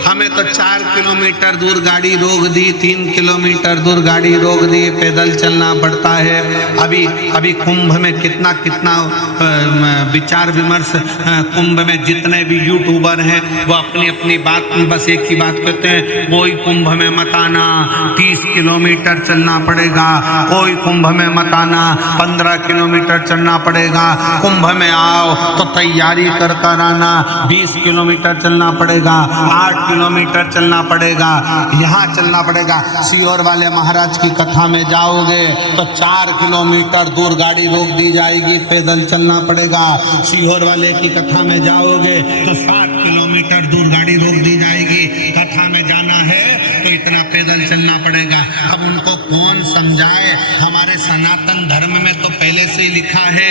हमें तो 4 किलोमीटर दूर गाड़ी रोक दी, 3 किलोमीटर दूर गाड़ी रोक दी, पैदल चलना पड़ता है। अभी कुंभ में कितना विचार विमर्श, कुंभ में जितने भी यूट्यूबर हैं वो अपनी अपनी बात बस एक ही बात कहते हैं, कोई कुंभ में मत आना, 30 किलोमीटर चलना पड़ेगा, कोई कुंभ में मत आना, 15 किलोमीटर चलना पड़ेगा, कुंभ में आओ तो तैयारी कर कर आना, 20 किलोमीटर चलना पड़ेगा, 8 किलोमीटर चलना पड़ेगा, यहाँ चलना पड़ेगा। सीहोर वाले महाराज की कथा में जाओगे तो 4 किलोमीटर दूर गाड़ी रोक दी जाएगी, पैदल चलना पड़ेगा। सीहोर वाले की कथा में जाओगे तो 60 किलोमीटर दूर गाड़ी रोक दी जाएगी, कथा में जाना है तो इतना पैदल चलना पड़ेगा। अब उनको कौन समझाए? हमारे सनातन धर्म में तो पहले से ही लिखा है,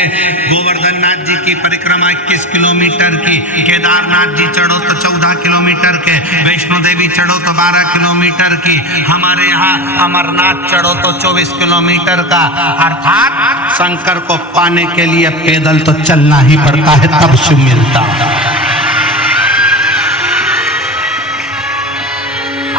गोवर्धन नाथ जी की परिक्रमा 21 किलोमीटर की, केदारनाथ जी चढ़ो तो 14 किलोमीटर के, वैष्णो देवी चढ़ो तो 12 किलोमीटर की, हमारे यहाँ अमरनाथ चढ़ो तो 24 किलोमीटर का। अर्थात शंकर को पाने के लिए पैदल तो चलना ही पड़ता है, तब शुभ मिलता है।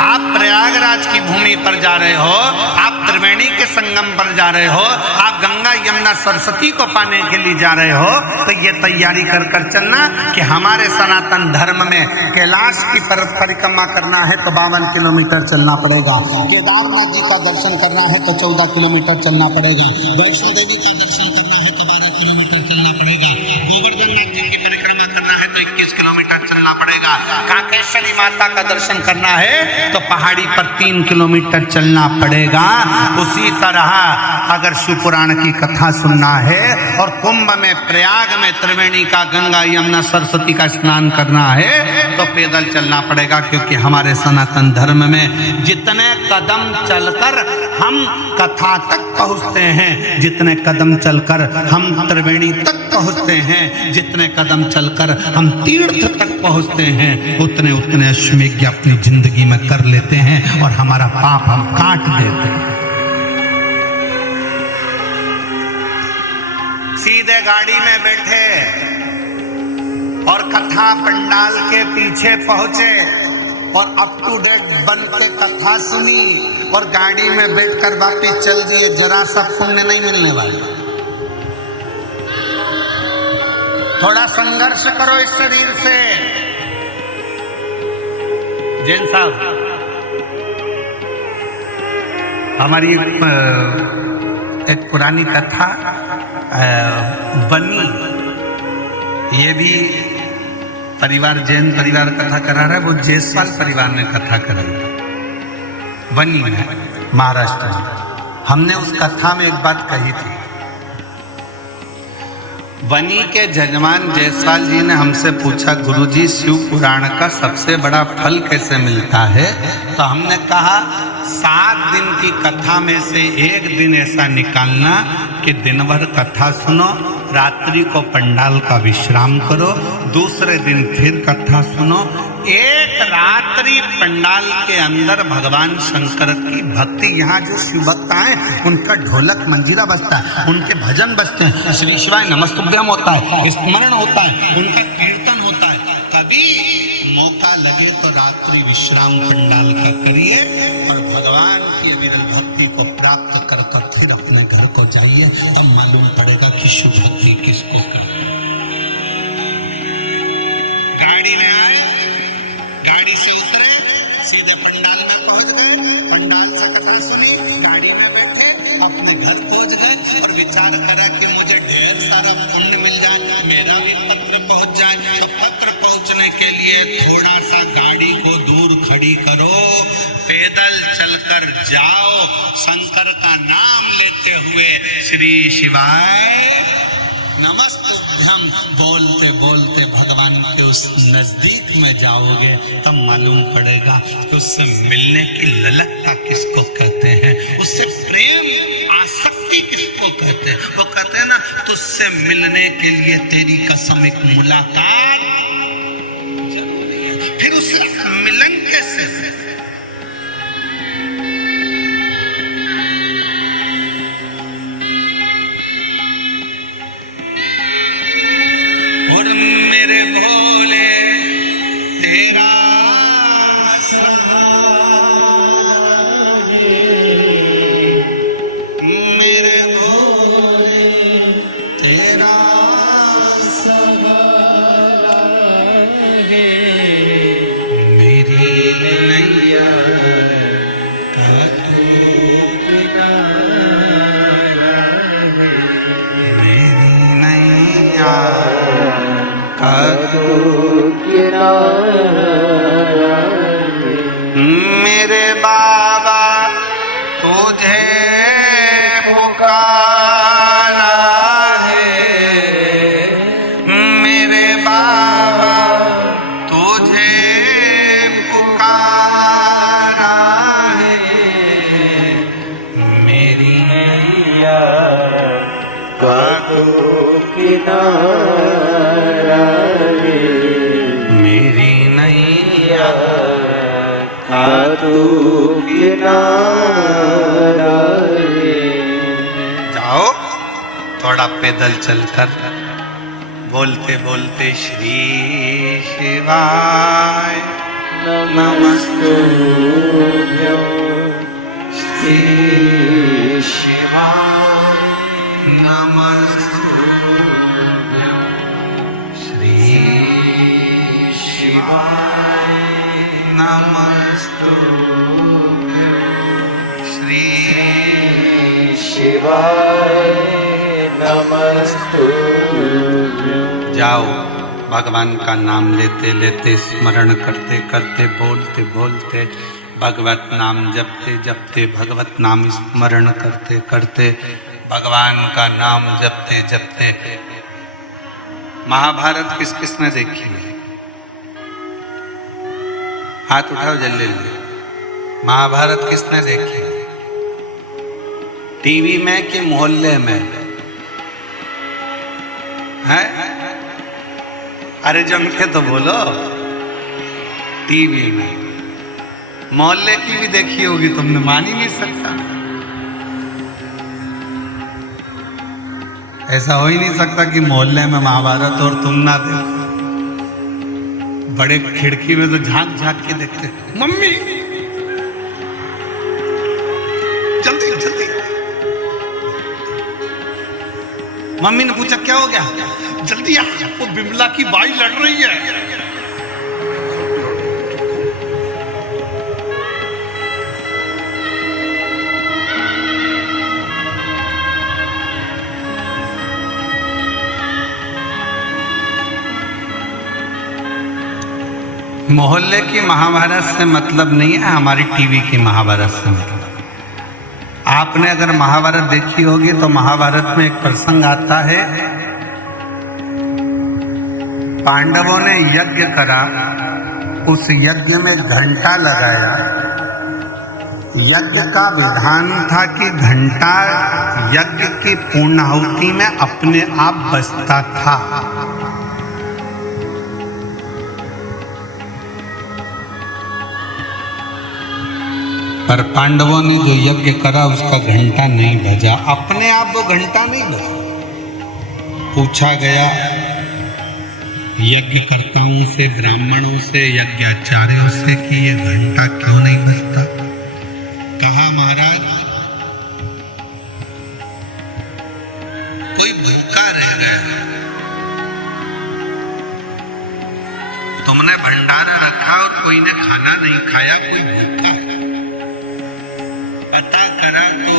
आप प्रयागराज की भूमि पर जा रहे हो, आप त्रिवेणी के संगम पर जा रहे हो, आप गंगा यमुना सरस्वती को पाने के लिए जा रहे हो, तो ये तैयारी कर कर चलना कि हमारे सनातन धर्म में कैलाश की परिक्रमा करना है तो 52 किलोमीटर चलना पड़ेगा, केदारनाथ जी का दर्शन करना है तो 14 किलोमीटर चलना पड़ेगा, वैष्णो देवी का दर्शन करना है तो 12 किलोमीटर चलना पड़ेगा, गोवर्धन नाथ जी की परिक्रमा करना है तो 21 किलोमीटर चलना पड़ेगा, कांकेश्वरी माता का दर्शन करना है तो पहाड़ी पर 3 किलोमीटर चलना पड़ेगा। उसी तरह अगर शिवपुराण की कथा सुनना है और कुंभ में प्रयाग में त्रिवेणी का गंगा यमुना सरस्वती का स्नान करना है तो पैदल चलना पड़ेगा, क्योंकि हमारे सनातन धर्म में जितने कदम चलकर हम कथा तक पहुँचते हैं, जितने कदम चलकर हम त्रिवेणी तक पहुँचते हैं, जितने कदम चलकर हम तीर्थ तक पहुँचते हैं, उतने उतने अश्वमेध अपनी जिंदगी में कर लेते हैं और हमारा पाप हम काट देते हैं। सीधे गाड़ी में बैठे और कथा पंडाल के पीछे पहुंचे और अप टू डेट बन के कथा सुनी और गाड़ी में बैठकर वापिस चल दिए, जरा सा पुण्य नहीं मिलने वाला। थोड़ा संघर्ष करो इस शरीर से। जैन साहब, हमारी एक पुरानी कथा बनी, ये भी परिवार जैन परिवार कथा करा रहा है, वो जयसवाल परिवार ने कथा कराई बनी है महाराष्ट्र में। हमने उस कथा में एक बात कही थी, बनी के जजमान जयसवाल जी ने हमसे पूछा, गुरुजी शिव पुराण का सबसे बड़ा फल कैसे मिलता है? तो हमने कहा 7 दिन की कथा में से एक दिन ऐसा निकालना कि दिन भर कथा सुनो, रात्रि को पंडाल का विश्राम करो, दूसरे दिन फिर कथा सुनो, एक रात्रि पंडाल के अंदर भगवान शंकर की भक्ति। यहाँ जो शिव भक्त हैं उनका ढोलक मंजीरा बजता है, उनके भजन बजते हैं, श्री शिवाय नमस्तुभ्यम होता है, स्मरण होता है, उनका कीर्तन होता है। कभी मौका लगे तो रात्रि विश्राम पंडाल का करिए और भगवान की अविरल भक्ति को प्राप्त कर फिर अपने घर को जाइए, तब मालूम पड़ेगा कि शुभ भक्ति किसको करना। गाड़ी में आए, गाड़ी से उतरे, सीधे पंडाल में पहुंच गए, पंडाल से कथा सुनी, गाड़ी में बैठे, अपने घर पहुंच गए और विचार करा कि मुझे ढेर सारा पुण्य मिल जाए, मेरा भी पत्र पहुंच जाए। तो पत्र पहुंचने के लिए थोड़ा सा गाड़ी को दूर खड़ी करो, पैदल चलकर जाओ, शंकर का नाम लेते हुए श्री शिवाय नमस्तुभ्यम बोलते बोलते भगवान के उस नजदीक में जाओगे, तब मालूम पड़ेगा कि उससे मिलने की ललकता किसको कहते हैं, उससे प्रेम आसक्ति किसको कहते हैं। वो कहते हैं ना, तुझसे मिलने के लिए तेरी कसम एक मुलाकात जरूरी है। फिर उससे मिलन कैसे? और मेरे भोले तेरा दो किनारा मेरे बाबा तुझे पुकारा है, मेरे बाबा तुझे पुकारा है, मेरी नैया का दो किनारा मेरी नैया का दो किनारा जाओ थोड़ा पैदल चलकर बोलते बोलते श्री शिवाय नमस्तुभ्यं श्री शिवाय नमस्तुभ्यं श्री शिवाय नमस्तुभ्यं श्री शिवाय नमस्तुभ्यं। जाओ भगवान का नाम लेते लेते स्मरण करते करते बोलते बोलते भगवत नाम जपते जपते भगवत नाम स्मरण करते करते भगवान का नाम जपते जपते। महाभारत किस किसने देखी है? हाथ उठाओ जल्दी जल्दी। महाभारत किसने देखी? टीवी में कि मोहल्ले में है? अरे जम के तो बोलो। टीवी में। मोहल्ले की भी देखी होगी तुमने, मान ही नहीं सकता। ऐसा हो ही नहीं सकता कि मोहल्ले में महाभारत और तुम ना देखो। बड़े खिड़की में तो झांक झांक के देखते, मम्मी जल्दी जल्दी। मम्मी ने पूछा क्या हो गया? जल्दी आ, वो बिमला की बाई लड़ रही है। मोहल्ले की महाभारत से मतलब नहीं है, हमारी टीवी की महाभारत से मतलब। आपने अगर महाभारत देखी होगी तो महाभारत में एक प्रसंग आता है, पांडवों ने यज्ञ करा, उस यज्ञ में घंटा लगाया। यज्ञ का विधान था कि घंटा यज्ञ की पूर्णाहुति में अपने आप बजता था। पर पांडवों ने जो यज्ञ करा उसका घंटा नहीं बजा, अपने आप वो घंटा नहीं बजा। पूछा गया यज्ञकर्ताओं से, ब्राह्मणों से, यज्ञाचार्यों से कि ये घंटा क्यों नहीं बजता? कहा महाराज कोई भूखा रह गया, तुमने भंडारा रखा और कोई ने खाना नहीं खाया, कोई भूखा है। पता करा तो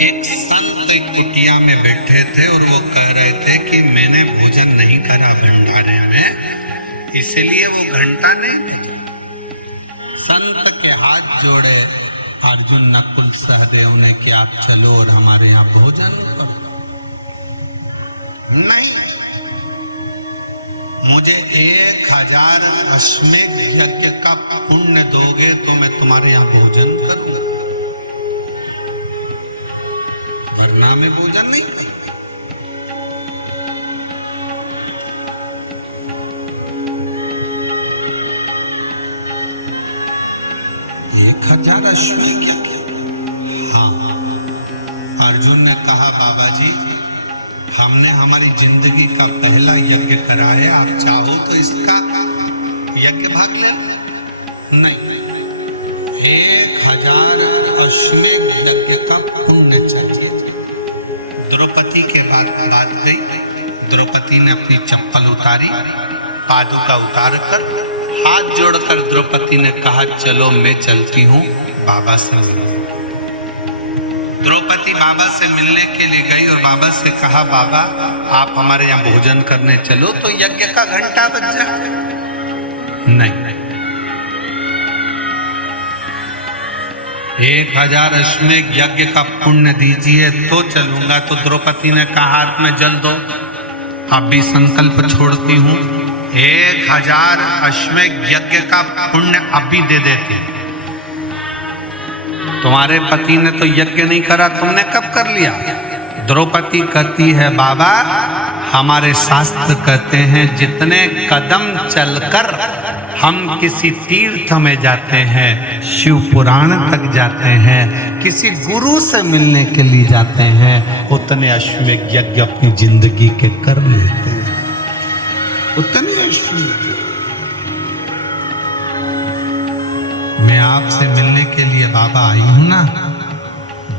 एक संत एक कुटिया में बैठे थे और वो कह रहे थे कि मैंने भोजन नहीं करा भंडारे में, इसलिए वो घंटा नहीं थे। संत के हाथ जोड़े अर्जुन नकुल सहदेव ने कि आप चलो और हमारे यहाँ भोजन करो। नहीं, मुझे 1000 अश्वमेध यज्ञ का पुण्य दोगे तो मैं तुम्हारे यहाँ भोजन करूंगा, वरना में भोजन नहीं। 1000 अश्वमेध यज्ञ? हाँ। अर्जुन ने कहा बाबा जी हमने हमारी जिंदगी का पहला यज्ञ करा है, आप चाहो तो इसका यज्ञ भाग ले। नहीं, 1000 अश्वमेध यज्ञ का पुण्य चाहिए। द्रौपदी के बाद बात गई, द्रौपदी ने अपनी चप्पल उतारी, पादुका उतार कर हाथ जोड़कर द्रौपदी ने कहा चलो मैं चलती हूँ बाबा से मिलने। द्रौपदी बाबा से मिलने के लिए गई और बाबा से कहा, बाबा आप हमारे यहाँ भोजन करने चलो तो यज्ञ का घंटा बज जाए। नहीं, 1000 अश्वमेध यज्ञ का पुण्य दीजिए तो चलूंगा। तो द्रौपदी ने कहा, हाथ में जल दो, अभी संकल्प छोड़ती हूँ, 1000 अश्वमेध यज्ञ का पुण्य अभी दे देती हूँ। तुम्हारे पति ने तो यज्ञ नहीं करा, तुमने कब कर लिया? द्रौपदी कहती है, बाबा हमारे शास्त्र कहते हैं जितने कदम चलकर हम किसी तीर्थ में जाते हैं, शिव पुराण तक जाते हैं, किसी गुरु से मिलने के लिए जाते हैं, उतने अश्वमेध यज्ञ अपनी जिंदगी के कर लेते हैं। उतने अश्वमेध। मैं आपसे मिलने के लिए बाबा आई हूं ना,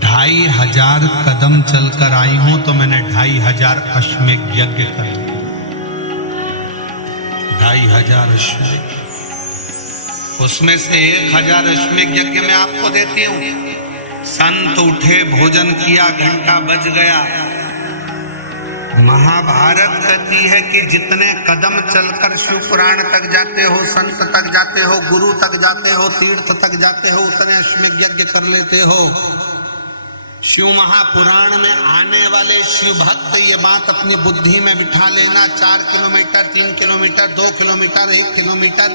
2500 कदम चलकर आई हूं, तो मैंने 2500 अश्वमेध यज्ञ कर लिया। 2500 अश्वमेध, उसमें से 1000 अश्वमेध यज्ञ मैं आपको देती हूं। संत उठे, भोजन किया, घंटा बज गया। महाभारत कहती है कि जितने कदम चलकर शिव पुराण तक जाते हो, संत तक जाते हो, गुरु तक जाते हो, तीर्थ तक जाते हो, उतने अश्वमेध यज्ञ कर लेते हो। शिव महापुराण में आने वाले शिव भक्त ये बात अपनी बुद्धि में बिठा लेना। 4 किलोमीटर, 3 किलोमीटर, 2 किलोमीटर, 1 किलोमीटर,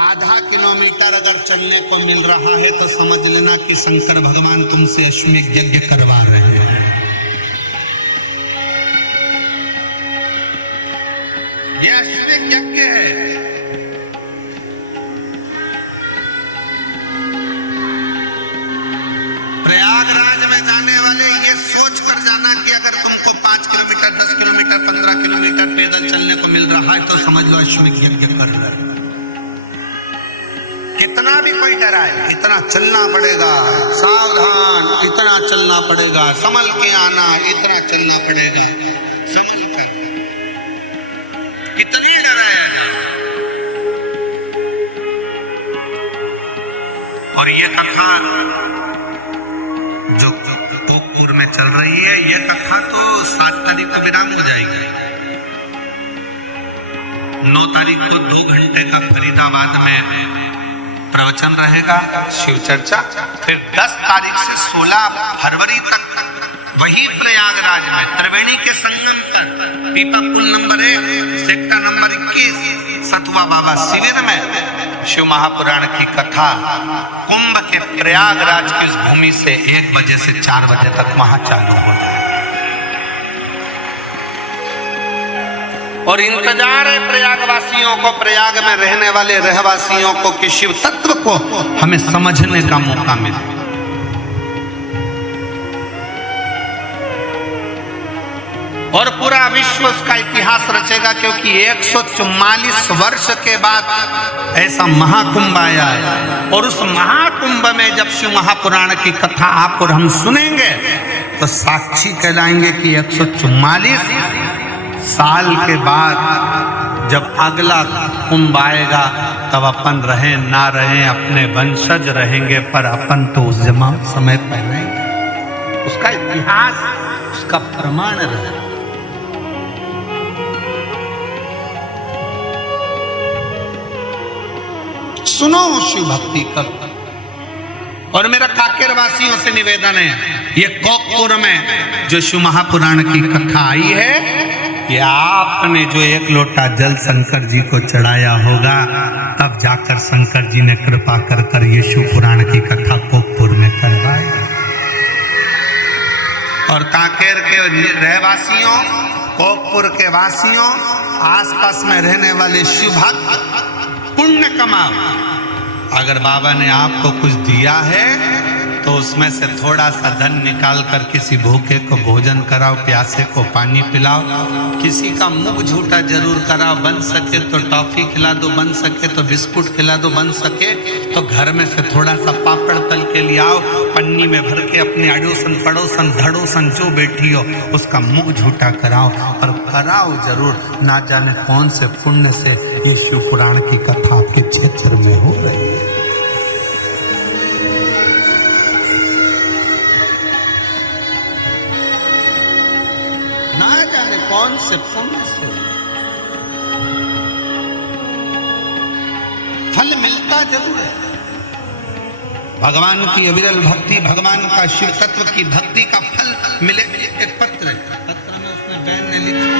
आधा किलोमीटर अगर चलने को मिल रहा है तो समझ लेना कि शंकर भगवान तुमसे अश्वमेध यज्ञ करवा रहे हैं। ये अश्वमेध यज्ञ है। प्रयागराज में जाने वाले ये सोच कर जाना कि अगर तुमको 5 किलोमीटर, 10 किलोमीटर, 15 किलोमीटर पैदल चलने को मिल रहा है तो समझ लो अश्वमेध यज्ञ कर रहा है। कितना भी कोई डराए, इतना चलना पड़ेगा, सावधान, इतना चलना पड़ेगा, संभल के आना, इतना चलना पड़ेगा, संभल कर। कितनी डराए। और ये कथा जो टोकपुर में चल रही है, ये कथा तो 7 तारीख को विराम हो जाएगी। 9 तारीख को 2 घंटे का फरीदाबाद में प्रवचन रहेगा, शिव चर्चा। फिर 10 तारीख से 16 फरवरी तक वही प्रयागराज में त्रिवेणी के संगम पर पीपा पुल नंबर 1 सेक्टर नंबर 21 सतुआ बाबा शिविर में शिव महापुराण की कथा कुंभ के प्रयागराज की इस भूमि से 1 बजे से 4 बजे तक वहां चालू हो जाए। और इंतजार है प्रयागवासियों को, प्रयाग में रहने वाले रहवासियों को, कि शिव तत्व को हमें समझने का मौका मिले। और पूरा विश्व उसका इतिहास रचेगा, क्योंकि 144 वर्ष के बाद ऐसा महाकुंभ आया है। और उस महाकुंभ में जब शिव महापुराण की कथा आप और हम सुनेंगे तो साक्षी कहलाएंगे कि 144 साल के बाद जब अगला कुंभ आएगा तब अपन रहें ना रहें, अपने वंशज रहेंगे, पर अपन तो उस समय पहले उसका इतिहास, उसका प्रमाण रहे। सुनो शिव भक्ति कर। और मेरा काकेर वासियों से निवेदन है, ये कोकपुर में जो शिव महापुराण की कथा आई है, ये आपने जो 1 लोटा जल शंकर जी को चढ़ाया होगा, तब जाकर शंकर जी ने कृपा कर कर ये शिव पुराण की कथा कोकपुर में करवाई। और काकेर के रहवासियों, कोकपुर के वासियों, आसपास में रहने वाले शिव भक्त पुण्य कमाओ। अगर बाबा ने आपको कुछ दिया है तो उसमें से थोड़ा सा धन निकाल कर किसी भूखे को भोजन कराओ, प्यासे को पानी पिलाओ, किसी का मुंह झूठा जरूर कराओ, बन सके तो टॉफी खिला दो, बन सके तो बिस्कुट खिला दो, बन सके तो घर में से थोड़ा सा पापड़ तल के ले आओ, पन्नी में भर के अपने अड़ोसन पड़ोसन धड़ोसन जो बैठी हो उसका मुंह झूठा कराओ, और कराओ जरूर। ना जाने कौन से पुण्य से ये शिव पुराण की कथा आपके क्षेत्र में हो रही है। कौन से पुण्य से फल मिलता जरूर है। भगवान की अविरल भक्ति, भगवान का शिव तत्व की भक्ति का फल मिले। एक पत्र है, पत्र में उसने बहन ने लिखा,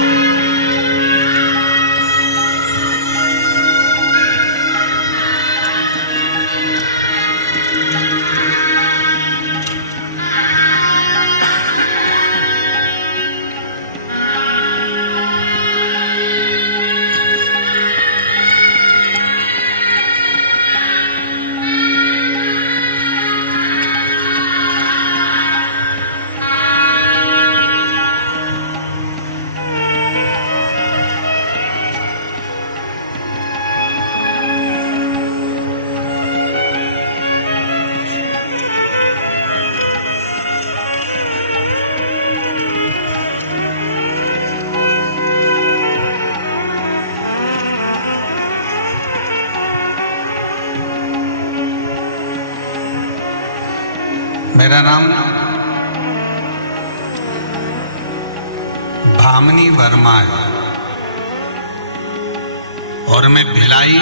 मेरा नाम भामिनी वर्मा है और मैं भिलाई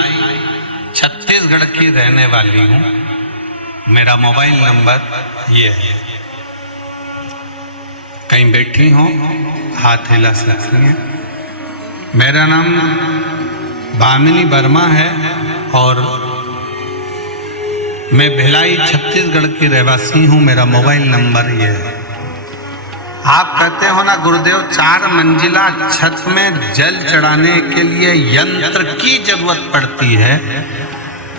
छत्तीसगढ़ की रहने वाली हूँ। मेरा मोबाइल नंबर ये है। कहीं बैठी हो हाथ हिला सकती हैं। मेरा नाम भामिनी वर्मा है और मैं भिलाई छत्तीसगढ़ की रहवासी हूँ। मेरा मोबाइल नंबर ये है। आप कहते हो ना गुरुदेव 4 मंजिला छत में जल चढ़ाने के लिए यंत्र की जरूरत पड़ती है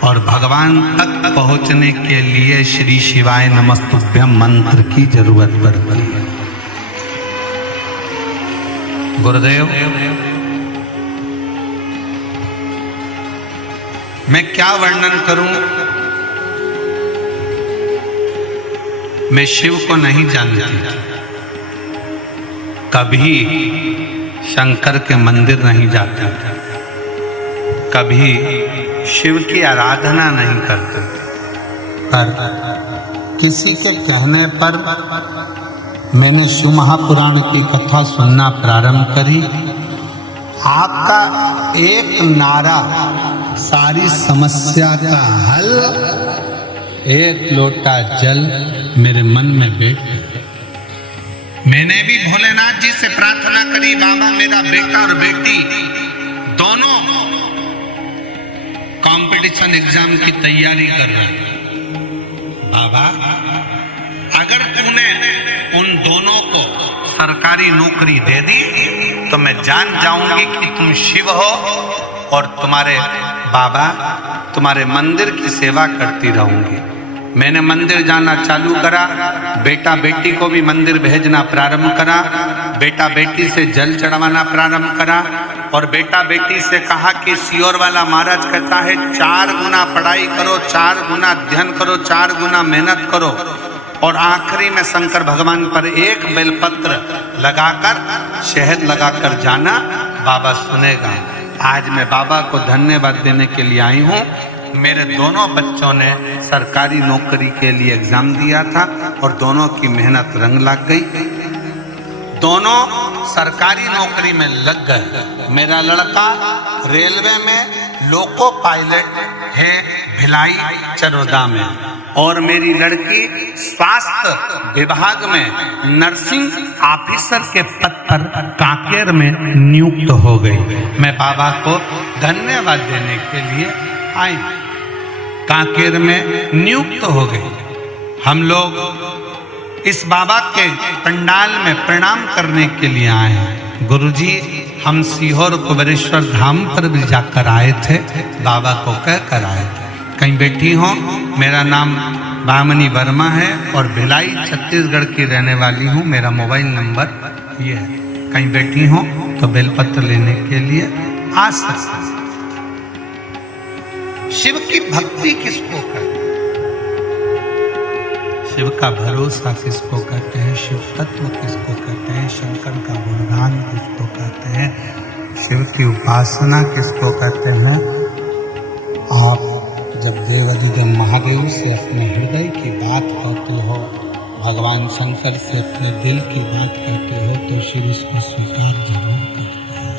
और भगवान तक पहुंचने के लिए श्री शिवाय नमस्तुभ्यम मंत्र की जरूरत पड़ती है। गुरुदेव मैं क्या वर्णन करूं। मैं शिव को नहीं जानती थी, कभी शंकर के मंदिर नहीं जाते थे, कभी शिव की आराधना नहीं करते थे। पर किसी के कहने पर मैंने शिव महापुराण की कथा सुनना प्रारंभ करी। आपका एक नारा सारी समस्या का हल, एक लोटा जल मेरे मन में बैठ। मैंने भी भोलेनाथ जी से प्रार्थना करी, बाबा मेरा बेटा और बेटी दोनों कंपटीशन एग्जाम की तैयारी कर रहे हैं। बाबा अगर तूने उन दोनों को सरकारी नौकरी दे दी तो मैं जान जाऊंगी कि तुम शिव हो और तुम्हारे बाबा तुम्हारे मंदिर की सेवा करती रहूंगी। मैंने मंदिर जाना चालू करा, बेटा बेटी को भी मंदिर भेजना प्रारंभ करा, बेटा बेटी से जल चढ़वाना प्रारंभ करा और बेटा बेटी से कहा कि सियोर वाला महाराज कहता है 4 गुना पढ़ाई करो, 4 गुना अध्ययन करो, 4 गुना मेहनत करो और आखिरी में शंकर भगवान पर एक बेलपत्र लगाकर शहद लगाकर जाना, बाबा सुनेगा। आज मैं बाबा को धन्यवाद देने के लिए आई हूँ। मेरे दोनों बच्चों ने सरकारी नौकरी के लिए एग्जाम दिया था और दोनों की मेहनत रंग लग गई, दोनों सरकारी नौकरी में लग गए। मेरा लड़का रेलवे में लोको पायलट है भिलाई चरोदा में और मेरी लड़की स्वास्थ्य विभाग में नर्सिंग ऑफिसर के पद पर कांकेर में नियुक्त हो गई। मैं बाबा को धन्यवाद देने के लिए आई। कांकेर में नियुक्त हो गई। हम लोग इस बाबा के पंडाल में प्रणाम करने के लिए आए हैं। गुरुजी हम सीहोर कुबेरेश्वर धाम पर भी जाकर आए थे, बाबा को कहकर आए थे। कहीं बैठी हो, मेरा नाम भामिनी वर्मा है और भिलाई छत्तीसगढ़ की रहने वाली हूँ। मेरा मोबाइल नंबर ये है। कहीं बैठी हो तो बेलपत्र लेने के लिए आ सकते। शिव की भक्ति किसको कहते हैं, शिव का भरोसा किसको कहते हैं, शिव तत्व किसको कहते हैं, शंकर का गुणगान किसको कहते हैं, शिव की उपासना किसको कहते हैं। आप जब देवाधिदेव महादेव से अपने हृदय की बात कहते हो, भगवान शंकर से अपने दिल की बात कहते हो तो शिव इसको स्वीकार जरूर करते हैं।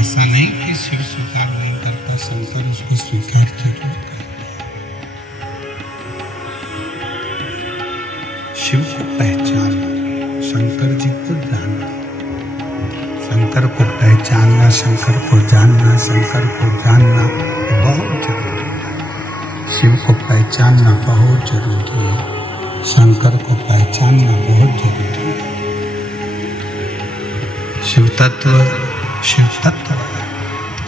ऐसा नहीं कि शिव स्वीकार नहीं करता, शंकर उसको स्वीकार जरूर करते हैं। शिव को पहचानो, शंकर जी को जानो, शंकर को पहचानना, शंकर को जानना, शंकर को जानना बहुत जरूरी है। शिव को पहचानना बहुत जरूरी है, शंकर को पहचानना बहुत जरूरी है। शिव तत्व शिव तत्व,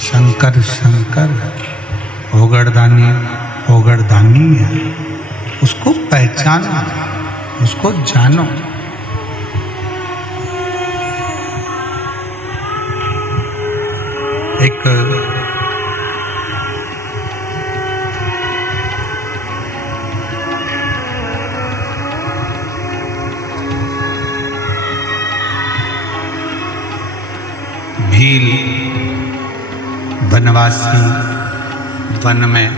शंकर शंकर, ओगड़दानी ओगड़दानी है। उसको पहचानो, उसको जानो। एक भील वनवासी वन में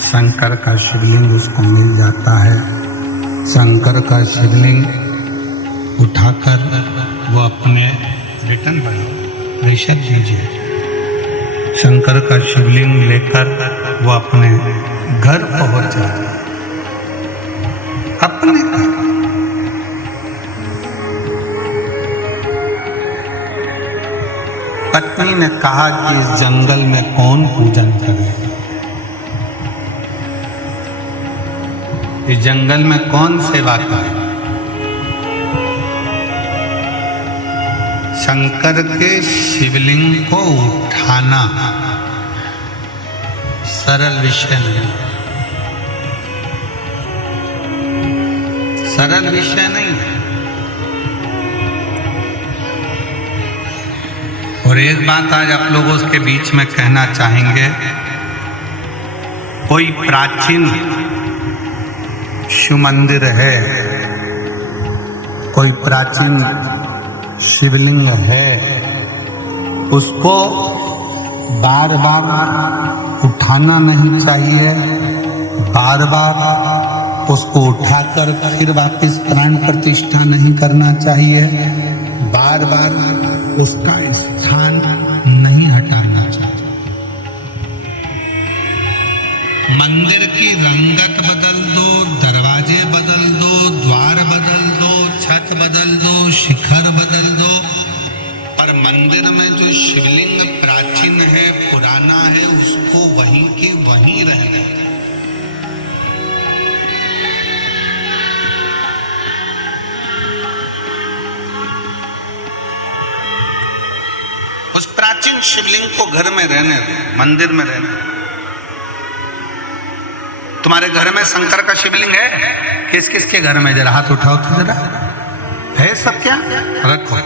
शंकर का शिवलिंग उसको मिल जाता है। शंकर का शिवलिंग उठाकर वो अपने रिटर्न बनाओ, ऋषभ दीजिए। शंकर का शिवलिंग लेकर वो अपने घर पहुंच जाए, अपने घर। पत्नी ने कहा कि इस जंगल में कौन पूजन करेगा, इस जंगल में कौन सेवा करे। शंकर के शिवलिंग को उठाना सरल विषय नहीं, सरल विषय नहीं। और एक बात आज आप लोगों के बीच में कहना चाहेंगे, कोई प्राचीन शिव मंदिर है, कोई प्राचीन शिवलिंग है, उसको बार बार उठाना नहीं चाहिए, बार बार उसको उठाकर फिर वापस प्राण प्रतिष्ठा नहीं करना चाहिए, बार बार उसका स्थान नहीं हटाना चाहिए। मंदिर की रंगत बदल दो, दरवाजे बदल दो, द्वार बदल दो, छत बदल दो, शिखर बदल दो, पर मंदिर में जो शिवलिंग प्राचीन है, पुराना है, उसको वहीं के वहीं रहने दो। उस प्राचीन शिवलिंग को घर में रहने दो, मंदिर में रहने दो। तुम्हारे घर में शंकर का शिवलिंग है? किस किस के घर में? जरा हाथ उठाओ तो जरा, है सब? क्या रखो।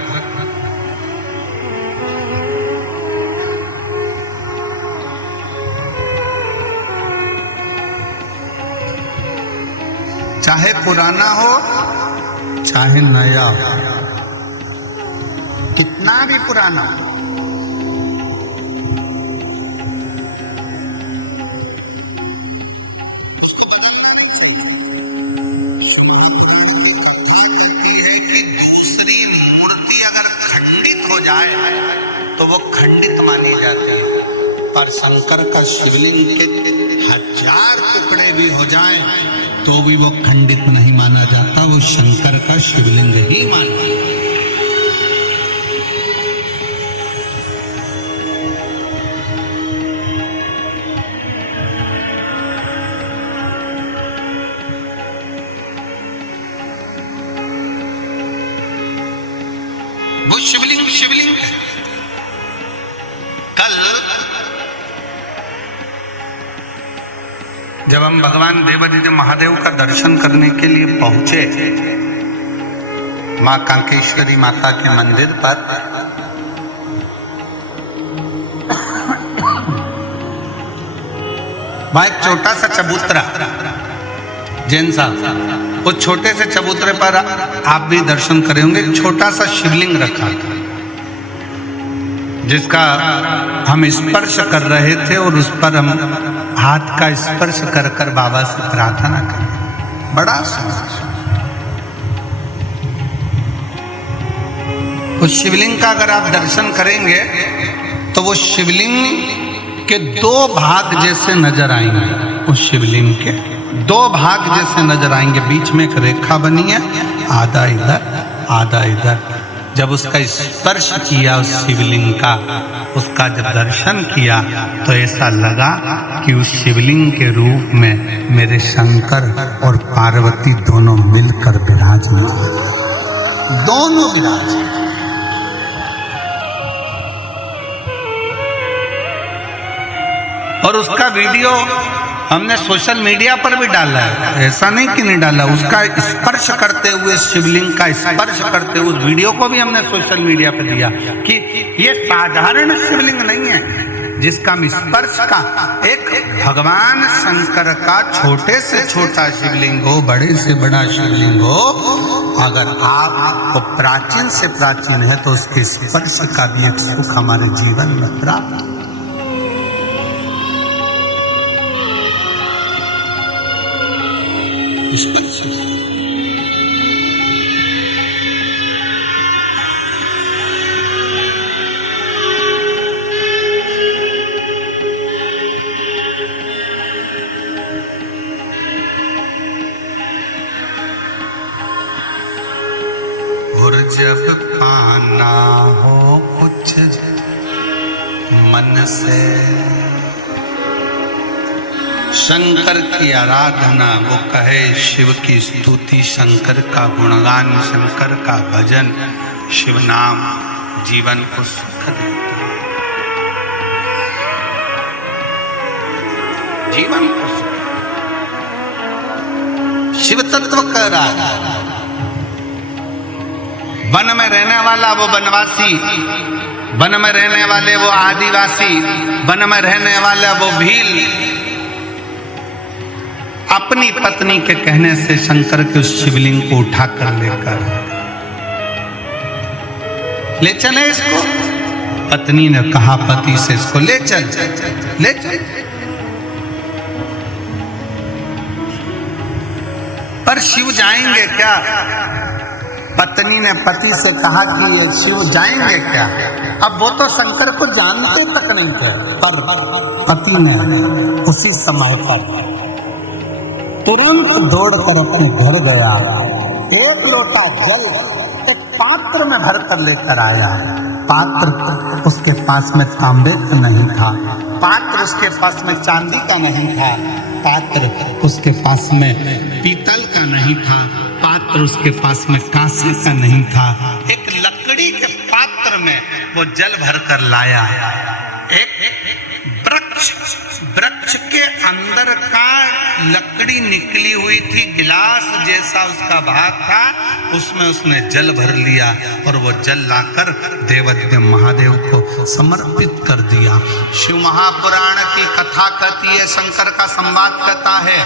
चाहे पुराना हो चाहे नया हो, कितना भी पुराना हो, तो वो खंडित मानी जाती है। पर शंकर का शिवलिंग के 1000 टुकड़े भी हो जाएं तो भी वो खंडित नहीं माना जाता, वो शंकर का शिवलिंग ही माना जाता। वो शिवलिंग शिवलिंग कल जब हम भगवान देवादिदेव महादेव का दर्शन करने के लिए पहुंचे मां कांकेश्वरी माता के मंदिर पर, वहां एक छोटा सा चबूतरा, जैन साहब, उस छोटे से चबूतरे पर आप भी दर्शन करे होंगे, छोटा सा शिवलिंग रखा था जिसका हम स्पर्श कर रहे थे और उस पर हम हाथ का स्पर्श कर कर बाबा से प्रार्थना करें। बड़ा सुंदर। उस शिवलिंग का अगर आप दर्शन करेंगे तो वो शिवलिंग के दो भाग जैसे नजर आएंगे। उस शिवलिंग के दो भाग जैसे नजर आएंगे, बीच में एक रेखा बनी है, आधा इधर आधा इधर। जब उसका स्पर्श किया उस शिवलिंग का, उसका जब दर्शन किया तो ऐसा लगा कि उस शिवलिंग के रूप में मेरे शंकर और पार्वती दोनों मिलकर विराजमान, दोनों विराजमान। और उसका वीडियो हमने सोशल मीडिया पर भी डाला है, ऐसा नहीं कि नहीं डाला। उसका स्पर्श करते हुए, शिवलिंग का स्पर्श करते हुए उस वीडियो को भी हमने सोशल मीडिया पर दिया कि ये साधारण शिवलिंग नहीं है जिसका हम स्पर्श का, एक भगवान शंकर का छोटे से छोटा शिवलिंग हो, बड़े से बड़ा शिवलिंग हो, अगर आप वो प्राचीन से प्राचीन है तो उसके स्पर्श का भी एक सुख हमारे जीवन में प्राप्त। और जब पाना हो कुछ मन से शंकर की आराधना, वो कहे शिव की स्तुति, शंकर का गुणगान, शंकर का भजन, शिव नाम जीवन को सुख देता है, जीवन को सुख। शिव तत्व कह रहा है, वन में रहने वाला वो वनवासी, वन में रहने वाले वो आदिवासी, वन में रहने वाला वो भील, अपनी पत्नी के कहने से शंकर के उस शिवलिंग को उठाकर ले चले इसको। पत्नी ने कहा पति से, इसको ले चल, ले चल। पर शिव जाएंगे क्या? पत्नी ने पति से कहा कि ये शिव जाएंगे क्या? अब वो तो शंकर को जानते तक नहीं थे, पर पति ने उसी समय पर तुरंत दौड़कर अपने घर गया, एक लोटा जल एक पात्र में भरकर लेकर आया। पात्र उसके पास में तांबे का नहीं था, पात्र उसके पास में चांदी का नहीं था, पात्र उसके पास में पीतल का नहीं था, पात्र उसके पास में कांसे का नहीं था। एक लकड़ी के पात्र में वो जल भरकर लाया। एक वृक्ष के अंदर का लकड़ी निकली हुई थी, गिलास जैसा उसका भाग था, उसमें उसने जल भर लिया और वो जल लाकर देवदेव महादेव को समर्पित कर दिया। शिव महापुराण की कथा कहती है, शंकर का संवाद कहता है,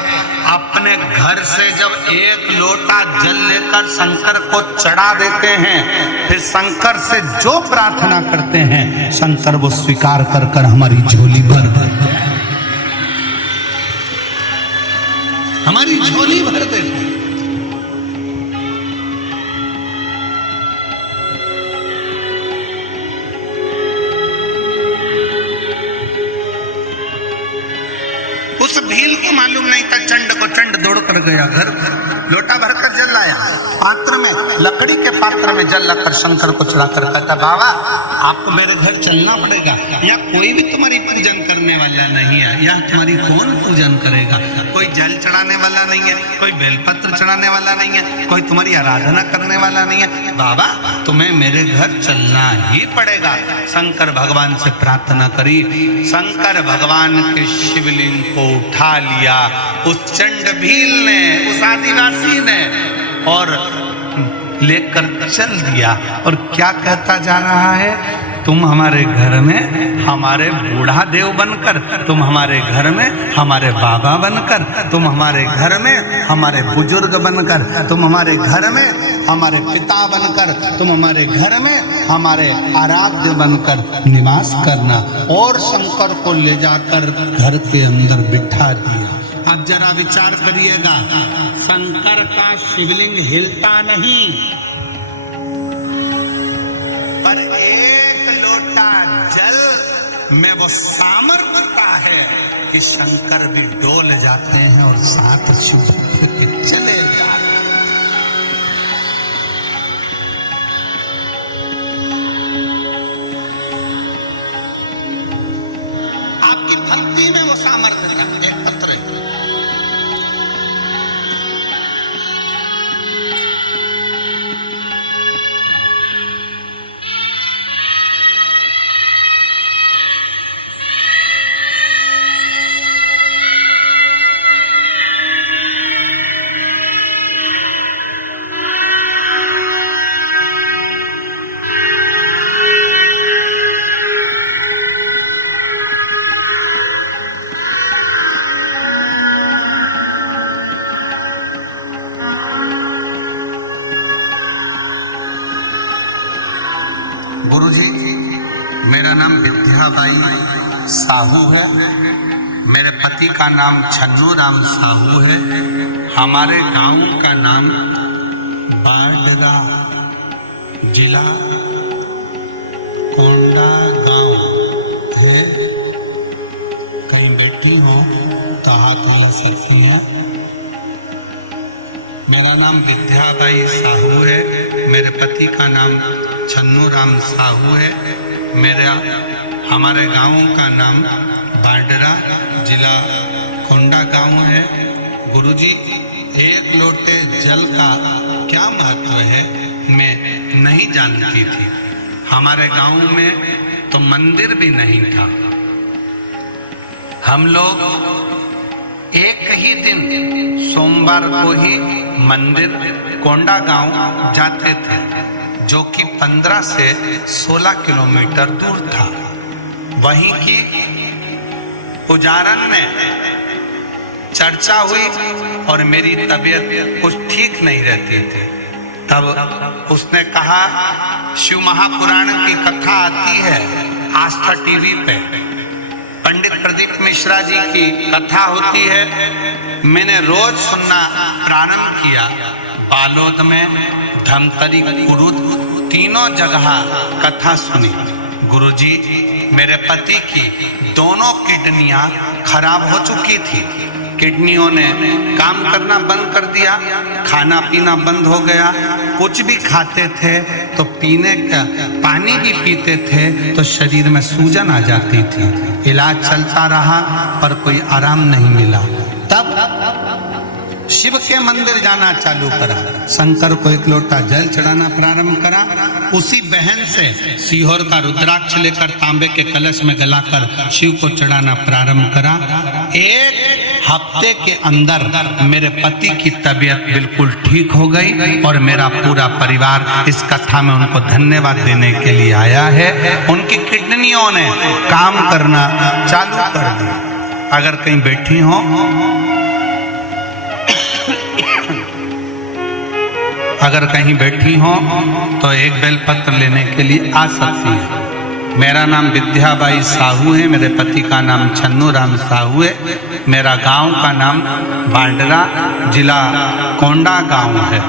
अपने घर से जब एक लोटा जल लेकर शंकर को चढ़ा देते हैं, फिर शंकर से जो प्रार्थना करते हैं शंकर वो स्वीकार कर कर हमारी झोली भर देते हैं, हमारी झोली भर देते हैं। उस भील को मालूम नहीं था, चंड को चंड दौड़ कर गया घर, लोटा भरकर जल लाया, पात्र में, लकड़ी के पात्र में जल लाकर शंकर को चढ़ाकर कहता, बाबा आपको मेरे घर चलना पड़ेगा, यहाँ कोई भी तुम्हारी पूजन करने वाला नहीं है, यहाँ तुम्हारी कौन पूजन करेगा, कोई जल चढ़ाने वाला नहीं है, कोई बेलपत्र चढ़ाने वाला नहीं है, कोई तुम्हारी आराधना करने वाला नहीं है, बाबा तुम्हें मेरे घर चलना ही पड़ेगा। शंकर भगवान से प्रार्थना करी, शंकर भगवान के शिवलिंग को उठा लिया उस चंड भील ने, उस आदिवासी ने, और लेकर चल दिया। और क्या कहता जा रहा है, तुम हमारे घर में हमारे बूढ़ा देव बनकर, तुम हमारे घर में हमारे बाबा बनकर, तुम हमारे घर में हमारे बुजुर्ग बनकर, तुम हमारे घर में हमारे पिता बनकर, तुम हमारे घर में हमारे आराध्य बनकर निवास करना। और शंकर को ले जाकर घर के अंदर बिठा दिया। अब जरा विचार करिएगा, शंकर का शिवलिंग हिलता नहीं, पर एक लोटा जल में वो सामर्थ्य है कि शंकर भी डोल जाते हैं और साथ शुभ के चले जाते हैं। आपकी भक्ति में वो सामर्थ्य है। एक पत्र है, गुरुजी, मेरा नाम विद्याबाई साहू है, मेरे पति का नाम छन्नू राम साहू है, हमारे गांव का नाम बाडरा, जिला कोंडा गांव है। कहीं बैठी हो तो हाथ हिला सकती हैं। मेरा नाम विद्याबाई साहू है, मेरे पति का नाम छन्नू राम साहू है, हमारे गांव का नाम बाडरा, जिला कोंडा गांव है। गुरुजी, एक लोटे जल का क्या महत्व है मैं नहीं जानती थी। हमारे गांव में तो मंदिर भी नहीं था। हम लोग एक ही दिन सोमवार को ही मंदिर कोंडा गांव जाते थे, जो कि 15 से 16 किलोमीटर दूर था। वहीं की पुजारन में चर्चा हुई और मेरी तबीयत कुछ ठीक नहीं रहती थी। तब उसने कहा, शिव महापुराण की कथा आती है आस्था टीवी पे, पंडित प्रदीप मिश्रा जी की कथा होती है। मैंने रोज सुनना प्रारंभ किया। बालोद में, धमतरी, कुरुद, तीनों जगह कथा सुनी। गुरुजी, मेरे पति की दोनों किडनियां खराब हो चुकी थी। किडनियों ने काम करना बंद कर दिया, खाना पीना बंद हो गया। कुछ भी खाते थे तो पीने का पानी भी पीते थे तो शरीर में सूजन आ जाती थी। इलाज चलता रहा पर कोई आराम नहीं मिला। तब शिव के मंदिर जाना चालू करा, शंकर को एक लोटा जल चढ़ाना प्रारंभ करा। उसी बहन से सीहोर का रुद्राक्ष लेकर तांबे के कलश में गलाकर शिव को चढ़ाना प्रारंभ करा। एक हफ्ते के अंदर मेरे पति की तबीयत बिल्कुल ठीक हो गई और मेरा पूरा परिवार इस कथा में उनको धन्यवाद देने के लिए आया है। उनकी किडनियों ने काम करना चालू कर दिया। अगर कहीं बैठी हो, अगर कहीं बैठी हो तो एक बेलपत्र लेने के लिए आ सकती है। मेरा नाम विद्याबाई साहू है, मेरे पति का नाम छन्नू राम साहू है, मेरा गांव का नाम बाडरा, जिला कोंडा गांव है।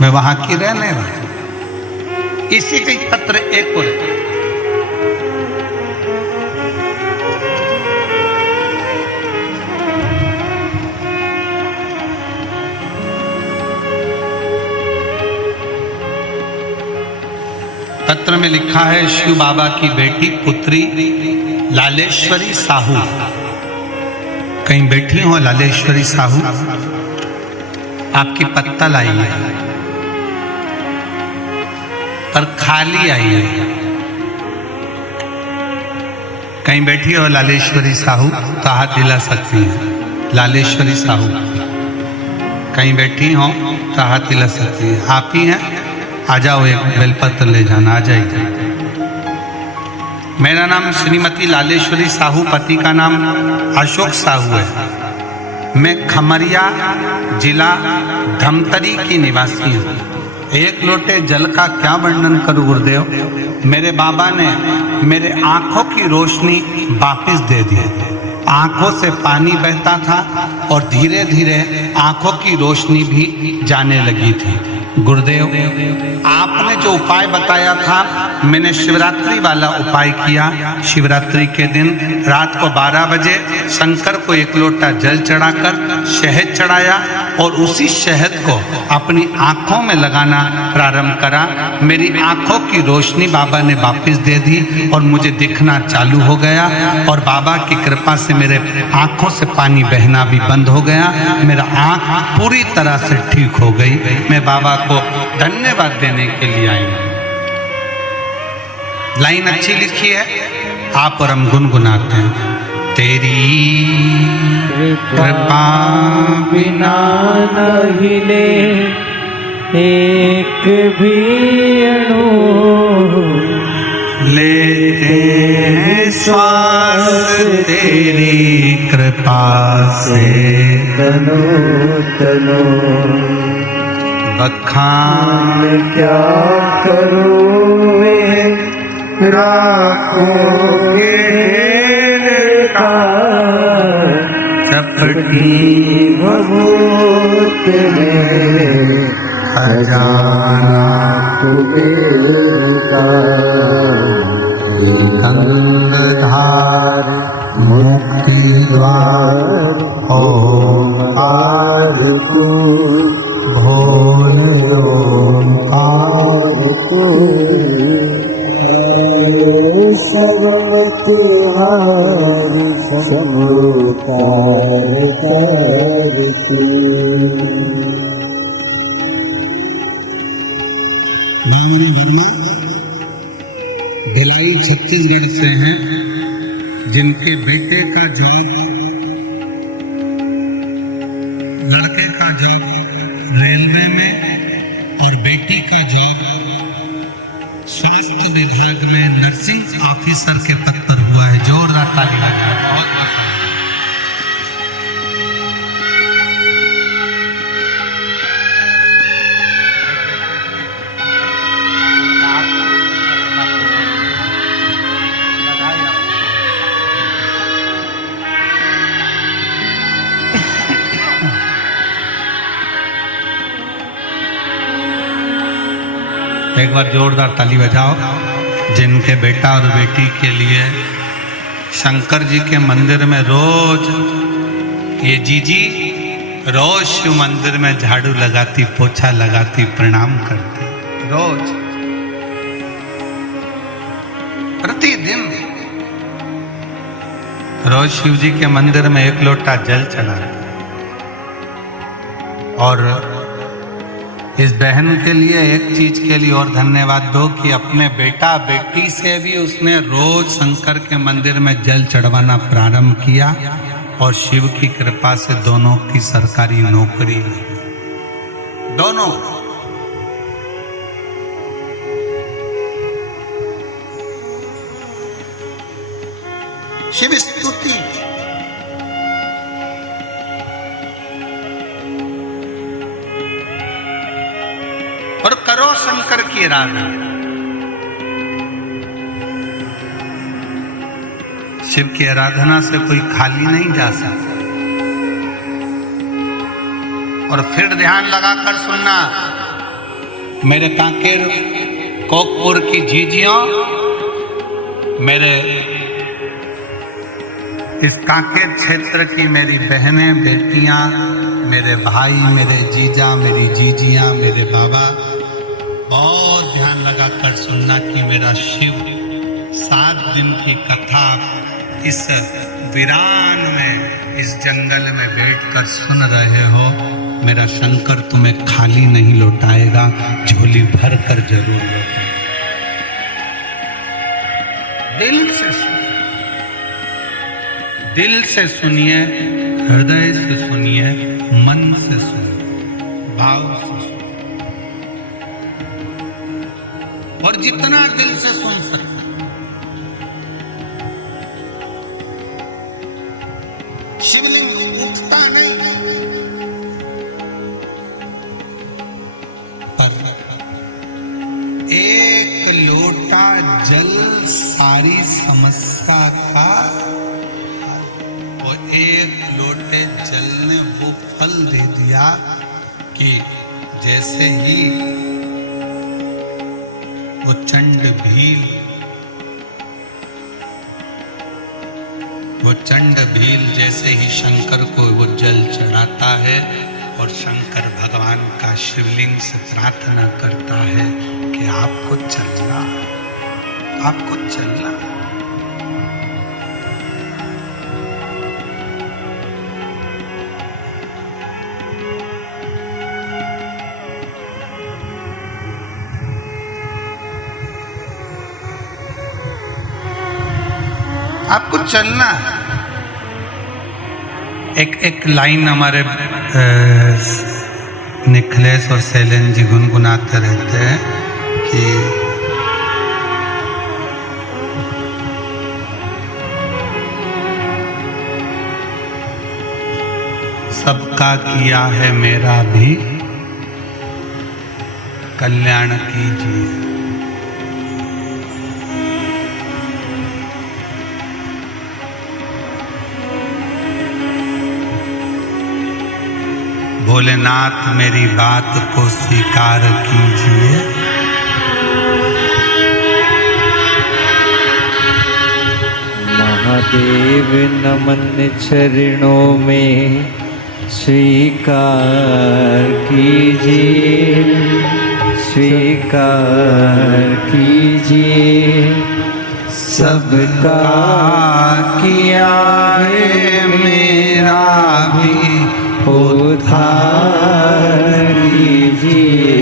मैं वहां की रहने वाली। इसी के पत्र एक और पत्र में लिखा है, शिव बाबा की बेटी पुत्री लालेश्वरी साहू। कहीं बैठी हो लालेश्वरी साहू, आपकी पत्तल आई है पर खाली आई है। कहीं बैठी हो लालेश्वरी साहू तो हाथ हिला सकती है। लालेश्वरी साहू कहीं बैठी हो तो हाथ हिला सकती है। आप ही हैं, आ जाओ, एक बेलपत्र ले जाना। आ जाइए। मेरा नाम श्रीमती लालेश्वरी साहू, पति का नाम अशोक साहू है। मैं खमरिया जिला धमतरी की निवासी हूँ। एक लोटे जल का क्या वर्णन करूं गुरुदेव। मेरे बाबा ने मेरे आंखों की रोशनी वापस दे दी। आंखों से पानी बहता था और धीरे धीरे आंखों की रोशनी भी जाने लगी थी। गुरुदेव, आपने जो उपाय बताया था, मैंने शिवरात्रि वाला उपाय किया। शिवरात्रि के दिन रात को 12 बजे शंकर को एक लोटा जल चढ़ाकर शहद चढ़ाया और उसी शहद को अपनी आंखों में लगाना प्रारंभ करा। मेरी आंखों की रोशनी बाबा ने वापस दे दी और मुझे दिखना चालू हो गया और बाबा की कृपा से मेरे आंखों से पानी बहना भी बंद हो गया। मेरा आंख पूरी तरह से ठीक हो गई। मैं बाबा को धन्यवाद देने के लिए आई हूं। लाइन अच्छी लिखी है, आप और हम गुनगुनाते हैं। तेरी कृपा बिना न हिले एक भी अणु, लेते हैं श्वास तेरी कृपा से, तनो तनो बखान क्या करोगे राखोगे का चपटी भभूत में खजाना का गंगाधार मुक्ति द्वार ओंकार तू, भोल ओंकार तू, सर्व तुम्हारी समतार करती। भिलाई छत्तीसगढ़ से हैं, जिनके बेटे का जॉब, लड़के का जॉब रेलवे में और बेटी का जॉब स्वास्थ्य विभाग में नर्सिंग ऑफिसर के पद पर हुआ है। जोरदार ताली बजाएं। बहुत बहुत एक बार जोरदार ताली बजाओ जिनके बेटा और बेटी के लिए शंकर जी के मंदिर में रोज ये जीजी रोज शिव मंदिर में झाड़ू लगाती, पोछा लगाती, प्रणाम करती, रोज प्रतिदिन रोज शिव जी के मंदिर में एक लोटा जल चढ़ाती। और इस बहन के लिए एक चीज के लिए और धन्यवाद दो कि अपने बेटा बेटी से भी उसने रोज शंकर के मंदिर में जल चढ़वाना प्रारंभ किया और शिव की कृपा से दोनों की सरकारी नौकरी लगी। दोनों शिव स्तुति। और करो शंकर की आराधना। शिव की आराधना से कोई खाली नहीं जा सकता। और फिर ध्यान लगाकर सुनना, मेरे कांकेर कोकपुर की जीजियों, मेरे इस कांकेर क्षेत्र की मेरी बहनें बेटियां, मेरे भाई, मेरे जीजा, मेरी जीजियां, मेरे बाबा, बहुत ध्यान लगाकर सुनना कि मेरा शिव 7 दिन की कथा इस वीरान में, इस जंगल में बैठकर सुन रहे हो। मेरा शंकर तुम्हें खाली नहीं लौटाएगा, झोली भर कर जरूर लौटाएगा। दिल से सुनिए, दिल से सुनिए, हृदय से सुनिए, मन से सुनिए, भाव से सुनिए। और जितना दिल से सुन सकते पर एक लोटा जल सारी समस्या का, वो एक लोटे जल ने वो फल दे दिया कि जैसे ही वो चंड भील जैसे ही शंकर को वो जल चढ़ाता है और शंकर भगवान का शिवलिंग से प्रार्थना करता है कि आपको चलना। आपको चलना। एक लाइन हमारे निखिलेश और शैलेंद्र जी गुनगुनाते रहते हैं कि सबका किया है मेरा भी कल्याण कीजिए। भोलेनाथ मेरी बात को स्वीकार कीजिए। महादेव नमन चरणों में स्वीकार कीजिए, स्वीकार कीजिए। सबका किया है मेरा भी उद्धार कीजिए,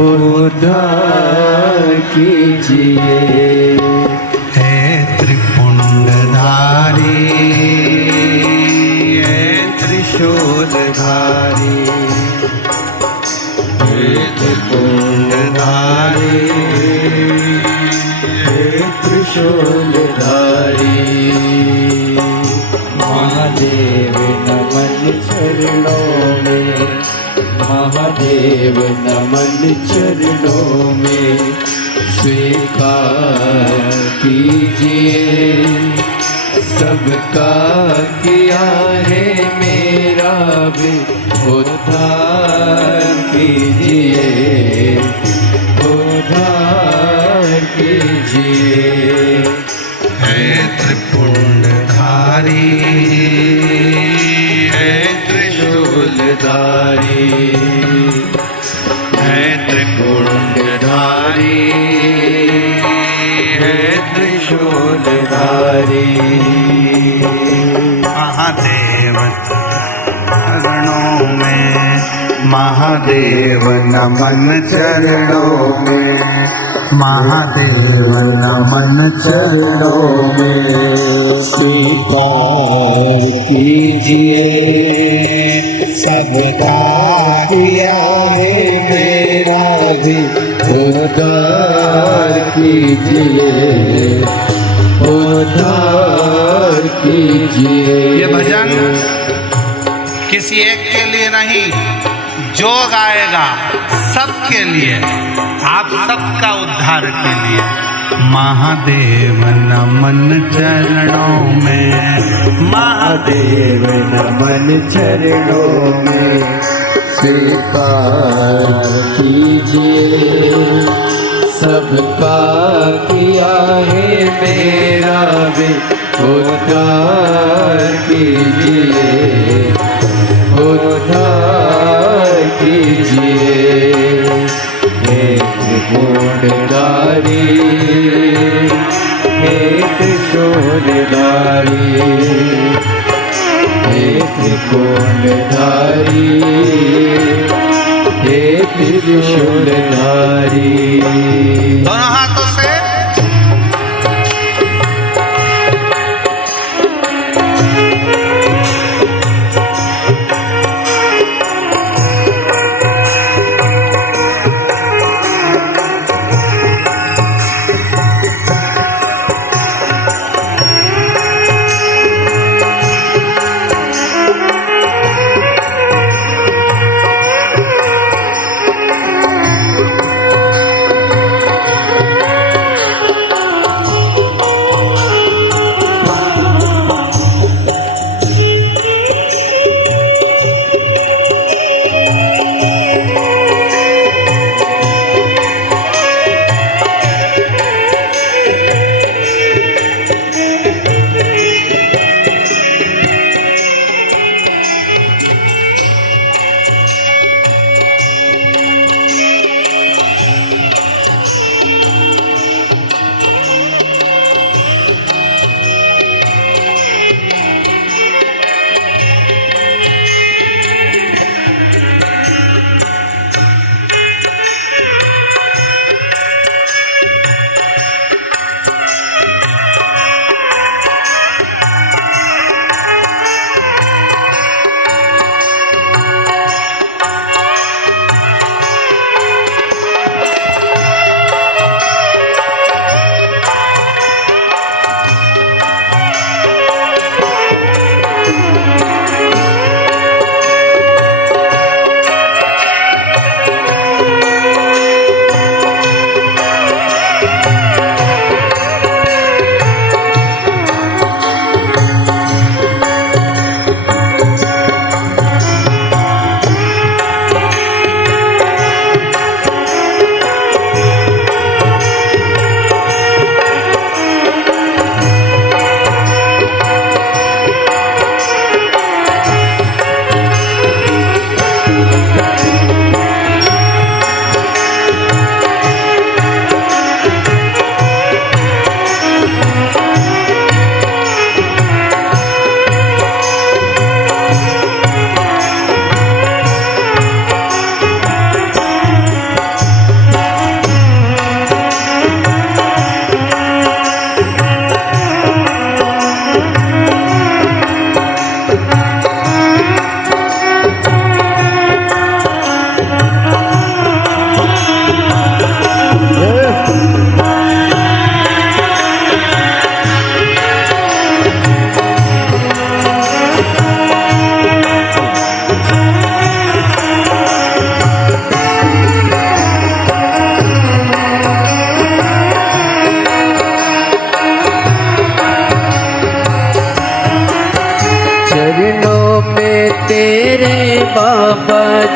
उद्धार कीजिए। हे त्रिपुंडधारी, हे त्रिशूलधारी, हे त्रिपुंडधारी, हे त्रिशूलधारी। महादेव नमन चरणों में, महादेव नमन चरणों में स्वीकार कीजिए। सबका किया है मेरा भी उद्धार कीजिए, उद्धार कीजिए। हे त्रिपुंडधारी, हे त्रिशूलधारी, हे त्रिपुंडधारी, हे त्रिशूलधारी। महादेव चरणों में, महादेव नमन चरणों में, महादेव नमन चरणों में स्वीकार कीजिए। सबका किया है मेरा भी उद्धार कीजिए, उद्धार कीजिए। ये भजन किसी एक के लिए नहीं, जो गाएगा सबके लिए, आप सबका उद्धार के लिए। महादेव नमन चरणों में, महादेव नमन चरणों में स्वीकार कीजिए। सबका किया है मेरा भी उद्धार कीजिए, उद्धार कीजिए। हे त्रिपुंडधारी, हे त्रिशूलधारी, हे त्रिपुंडधारी, हे त्रिशूलधारी। दोनों हाथों से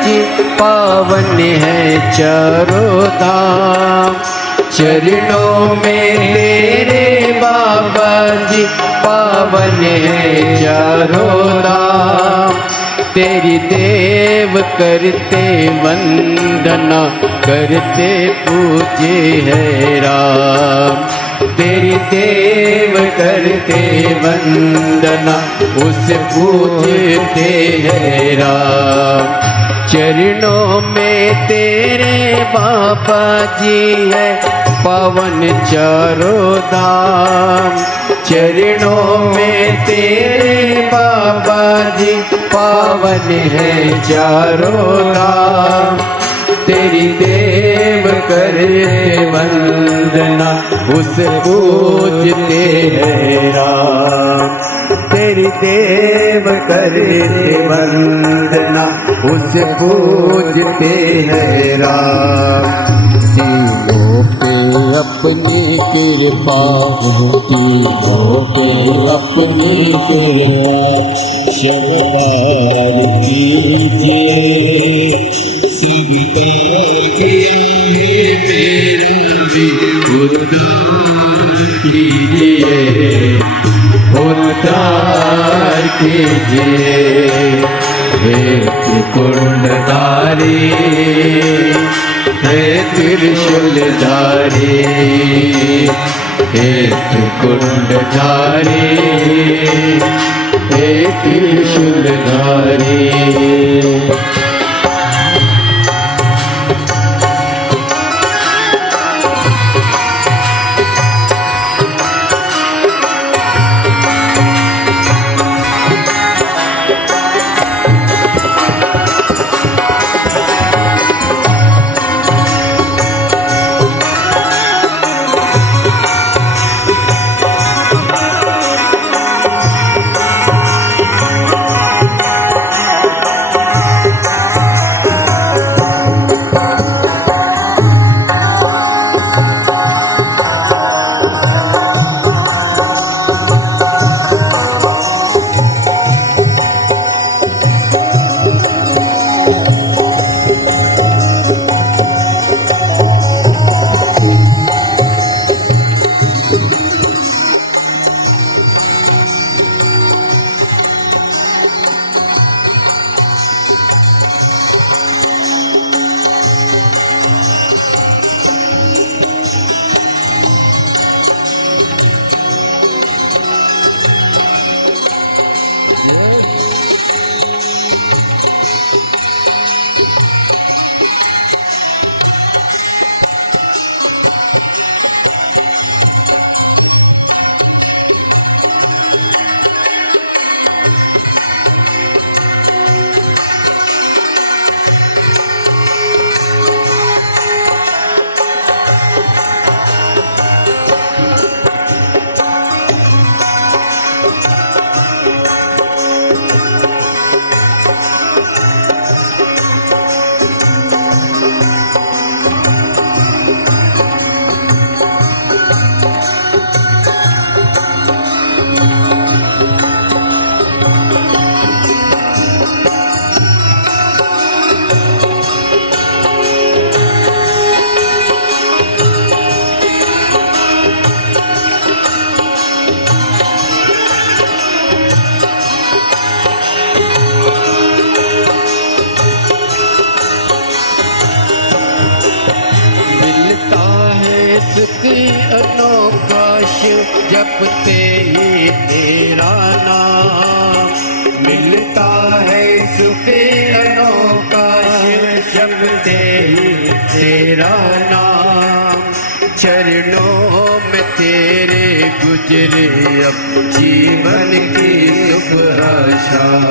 जी पावन है चारों धाम। चरणों में तेरे बाबा जी पावन है चारों धाम। तेरी देव करते वंदना करते पूजे है राम। तेरी देव करते वंदना उस पूजते है राम। चरणों में तेरे बाबा जी है पावन चारों धाम। चरणों में तेरे बाबा जी पावन है चारों धाम। तेरी देव करते वंदना उस पूजते है राम। तेरी देव करते वंदना उस पूजते है राम। तीनों पे अपनी कृपा तीनों पे अपनी कृपा शबदार कीजिए। सबके उद्धार कीजिए। हे कुंडधारी हे त्रिशूलधारी हे कुंडधारी हे त्रिशूलधारी। जपते ही तेरा नाम मिलता है सुख अनोखा जपते ही तेरा नाम। चरणों में तेरे गुजरे अब जीवन की सुबह शाम।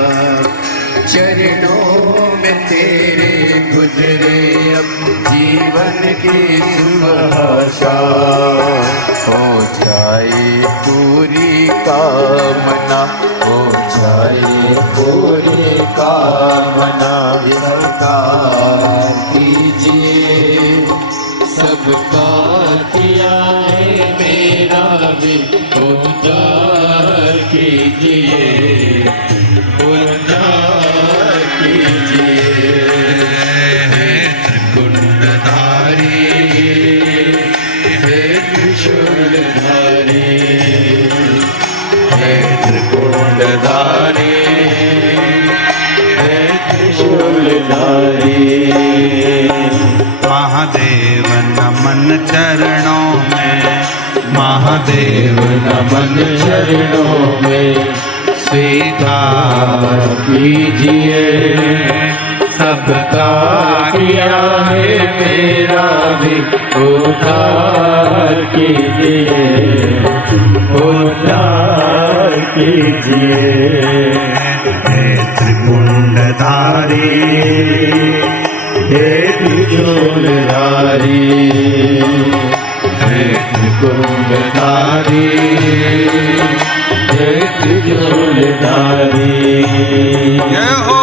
चरणों में तेरे गुजरे अब जीवन की सुबह शाम। हो जाए पूरी कामना हो जाए पूरी कामना सरकार कीजिए। सबका किया है मेरा भी उद्धार कीजिए उद्धार कीजिए। महादेव नमन चरणों में, महादेव नमन चरणों में, स्वीकार कीजिए सबका किया है मेरा भी उद्धार कीजिए, उद्धार कीजिए। हे त्रिपुंडधारी, हे त्रिशूलधारी, हे त्रिपुंडधारी, हे त्रिशूलधारी। जय हो।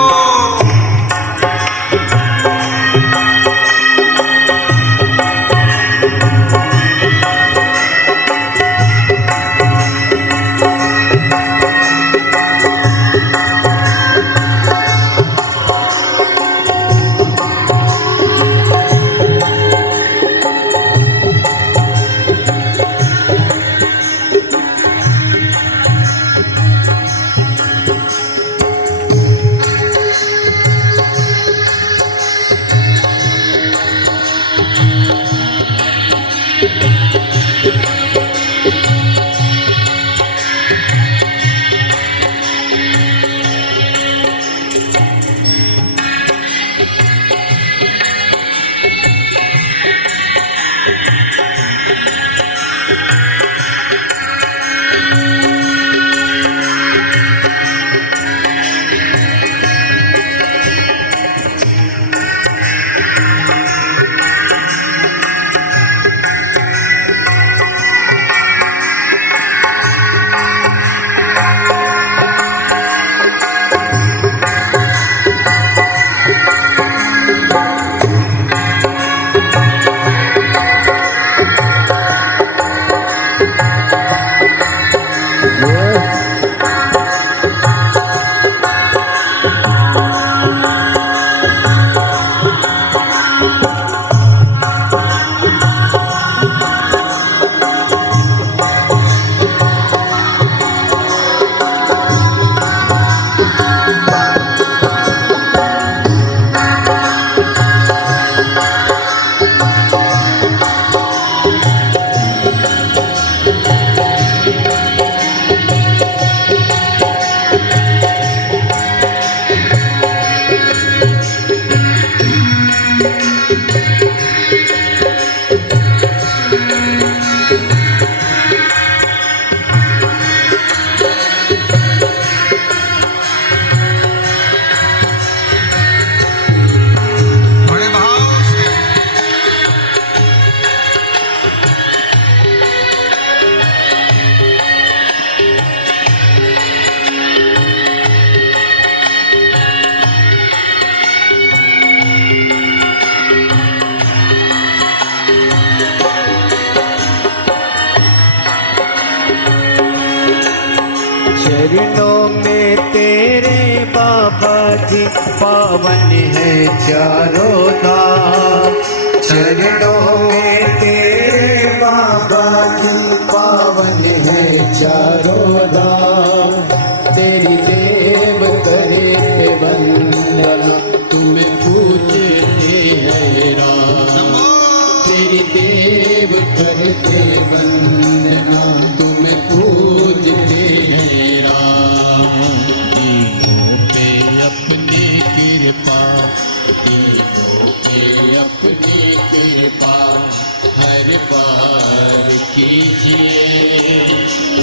चरणों में तेरे बाबा जी पावन है चारों धाम। चरणों में तेरे बाबा जी पावन है चारों धाम। तेरी देव करे वंदना तुम पूजते हैं राम। तेरी देव करते वंदना तुम पूजते हैं राम। तीनों पे अपनी कृपा, तीनों पे अपनी कृपा हर बार कीजिए।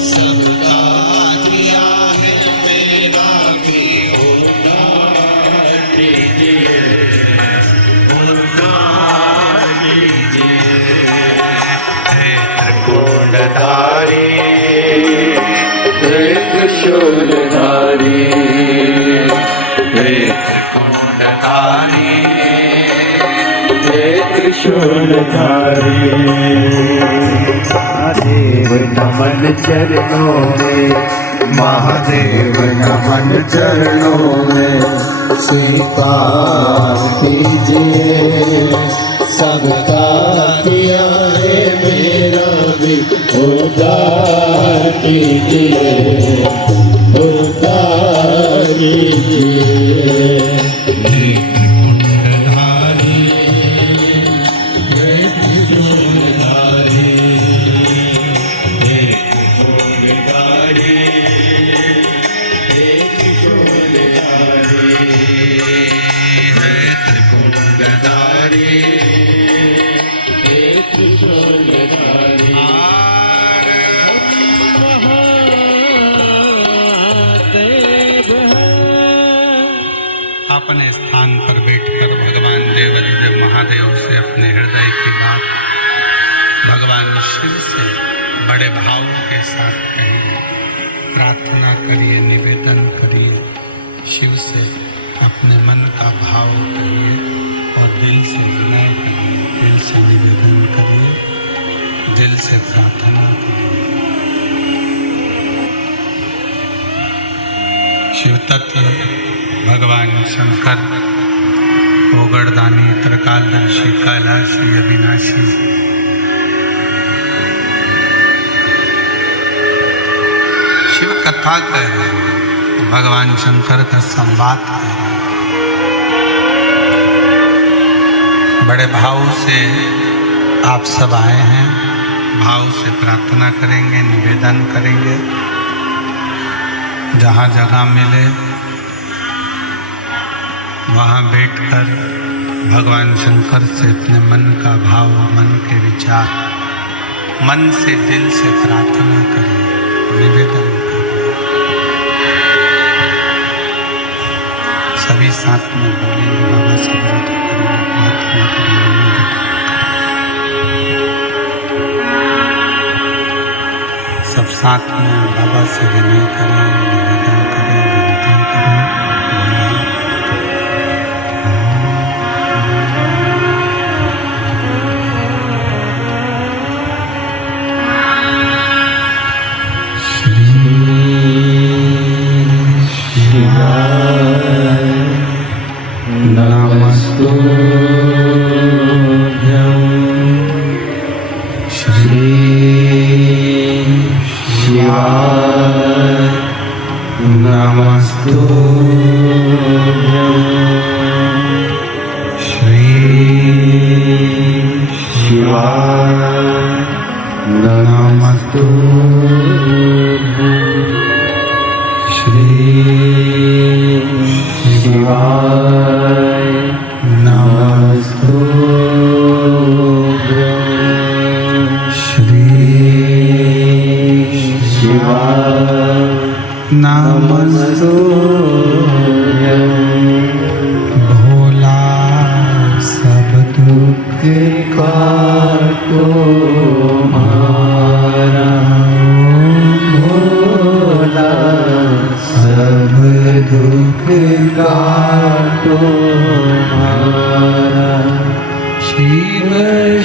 सबका किया है मेरा भी उद्धार कीजिए, उद्धार कीजिए। हे त्रिपुंडधारी, हे त्रिशूलधारी, हे त्रिपुंडधारी, हे त्रिशूलधारी। महादेव नमन चरणों में, महादेव नमन चरणों में, स्वीकार कीजिए सबका किया है मेरा भी उद्धार कीजिए, उद्धार कीजिए। हे त्रिपुंडधारी, सहयोग से अपने हृदय की बात भगवान शिव से बड़े भाव के साथ कहिए, प्रार्थना करिए, निवेदन करिए, शिव से अपने मन का भाव कहिए और दिल से विनय करिए, दिल से निवेदन करिए, दिल से प्रार्थना करिए। शिव तत्व भगवान शंकर ओगड़दानी त्रिकालदर्शी कैलाशी अविनाशी शिव कथा कह रहे हैं, भगवान शंकर का संवाद कह रहे हैं। बड़े भाव से आप सब आए हैं, भाव से प्रार्थना करेंगे, निवेदन करेंगे। जहाँ जगह मिले वहाँ बैठकर भगवान शंकर से अपने मन का भाव, मन के विचार, मन से दिल से प्रार्थना करें, निवेदन करें। सभी साथ में बोलेंगे, बाबा से विनती करेंगे, प्रार्थना करेंगे, सब साथ में बाबा से विनय करें, निवेदन करें, विनती करें।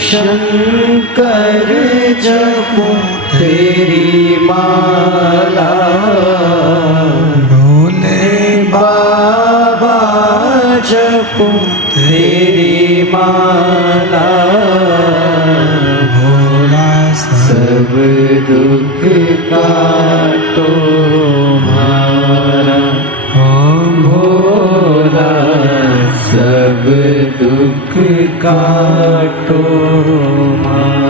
शंकर जपो तेरी माला, भोले बाबा जपो तेरी माला, भोला सब दुख काटो हमारा, ओम भोला सब दुख काटो हमारा।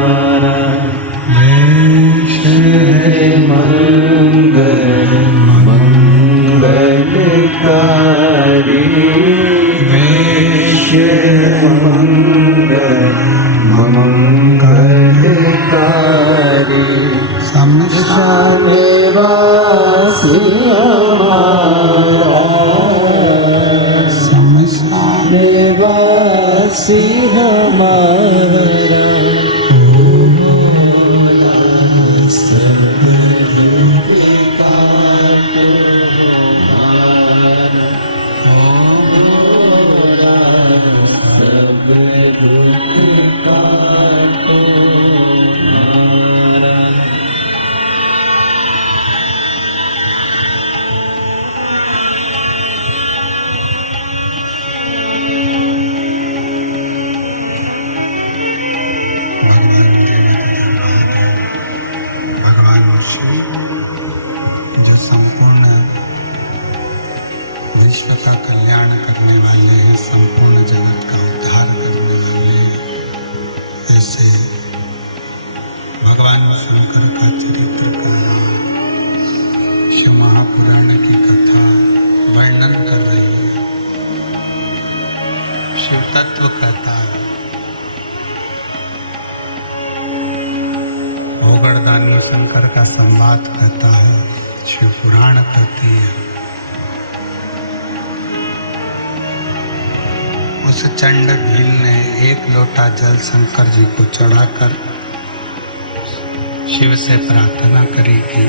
मंगल मंगलकारी, वेश मंगल मंगलकारी, शमशान वासी हमारा, शमशान वासी हमारा, विश्व का कल्याण करने वाले हैं, संपूर्ण जगत का उद्धार करने वाले हैं। ऐसे भगवान शंकर का चरित्र का शिव महापुराण की कथा वर्णन कर रही है। शिव तत्व कहता है, ओगड़दानी शंकर का संवाद कहता है, शिव पुराण कहती है। उस चंड भील ने एक लोटा जल शंकर जी को चढ़ाकर शिव से प्रार्थना करी कि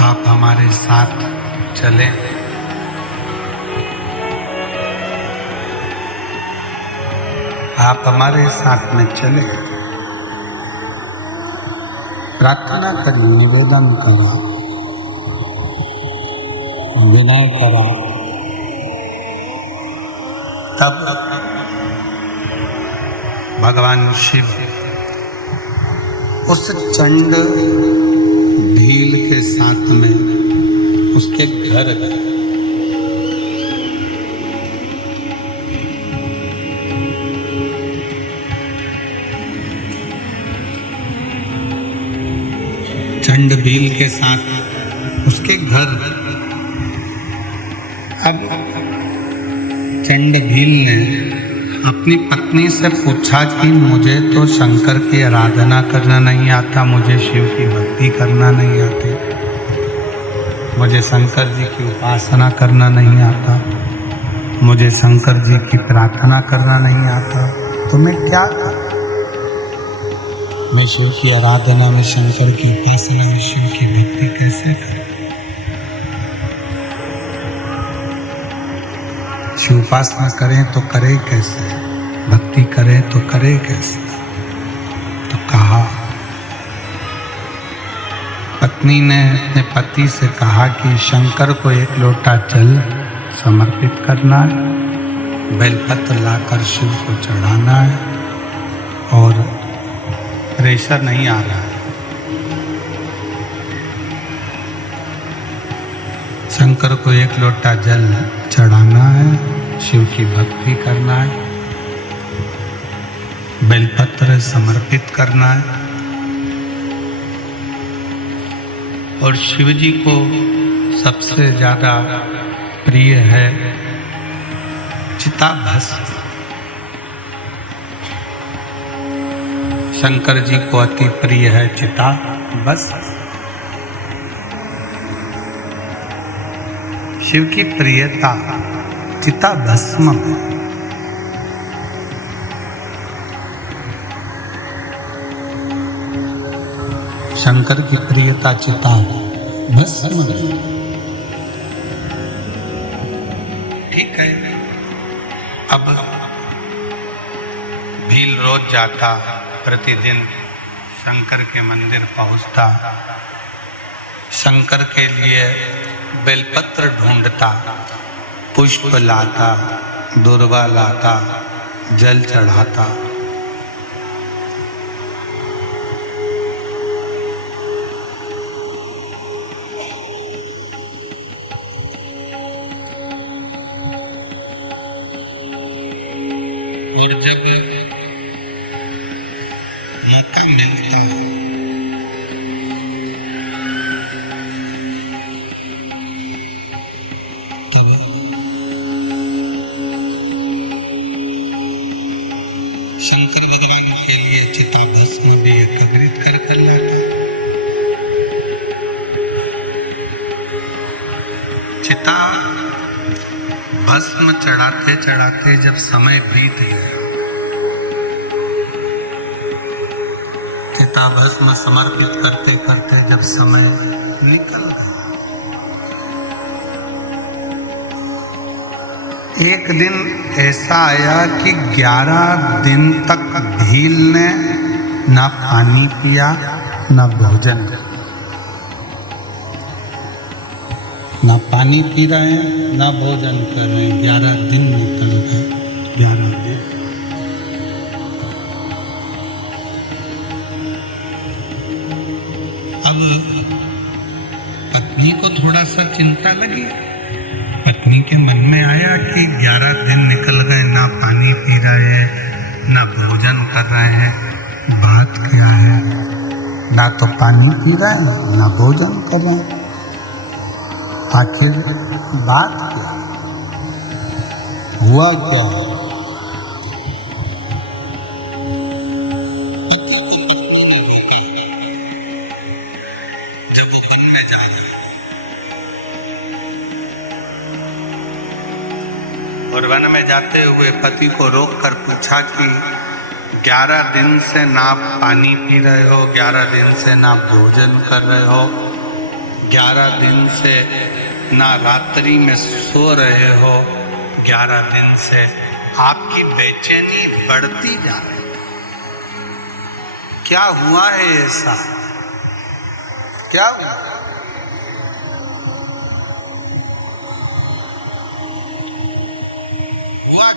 आप हमारे साथ चलें। आप हमारे साथ में चले। प्रार्थना करी, निवेदन करा, विनय करा। तब भगवान शिव उस चंड भील के साथ में उसके घर गए। चंड भील के साथ उसके घर। अब चंड भील ने अपनी पत्नी से पूछा कि मुझे तो शंकर की आराधना करना नहीं आता, मुझे शिव की भक्ति करना नहीं आती, मुझे शंकर जी की उपासना करना नहीं आता, मुझे शंकर जी की प्रार्थना करना नहीं आता, तो मैं क्या करूं? मैं शिव की आराधना में, शंकर की उपासना में, शिव की भक्ति कैसे करूं? शिव उपासना करें तो करे कैसे, भक्ति करें तो करे कैसे? तो कहा, पत्नी ने अपने पति से कहा कि शंकर को एक लोटा जल समर्पित करना है, बेलपत्र लाकर शिव को चढ़ाना है, और प्रेशर नहीं आ रहा है, शंकर को एक लोटा जल चढ़ाना है, शिव की भक्ति करना है, बेलपत्र समर्पित करना है, और शिव जी को सबसे ज्यादा प्रिय है चिता भस्म। शंकर जी को अति प्रिय है चिता भस्म। शिव की प्रियता चिता भस्म में। शंकर की प्रियता चिता भस्म में। ठीक है, अब भील रोज जाता, प्रतिदिन शंकर के मंदिर पहुंचता, शंकर के लिए बेलपत्र ढूंढता, पुष्प लाता, दुर्वा लाता, जल चढ़ाता। और जब मौका मिलता तब शंकर भगवान के लिए चिता भस्म भी एकत्रित कर लाता। चिता भस्म चढ़ाते चढ़ाते जब समय बीत गया, चिता भस्म समर्पित करते करते जब समय निकल गया, एक दिन ऐसा आया कि 11 दिन तक भील ने ना पानी पिया ना भोजन। ना पानी पी रहे हैं ना भोजन कर रहे हैं। 11 दिन निकल गए। 11 दिन। अब पत्नी को थोड़ा सा चिंता लगी। पत्नी के मन में आया कि 11 दिन निकल गए, ना पानी पी रहे हैं ना भोजन कर रहे हैं, बात क्या है? ना तो पानी पी रहे हैं ना भोजन कर रहे हैं, आखिर बात क्या? हुआ क्या? जब वो वन में जा रहा और वन में जाते हुए पति को रोककर पूछा कि 11 दिन से ना पानी पी रहे हो, 11 दिन से ना भोजन कर रहे हो, 11 दिन से ना रात्रि में सो रहे हो, 11 दिन से आपकी बेचैनी बढ़ती जा रही है, क्या हुआ है ऐसा? क्या हुआ?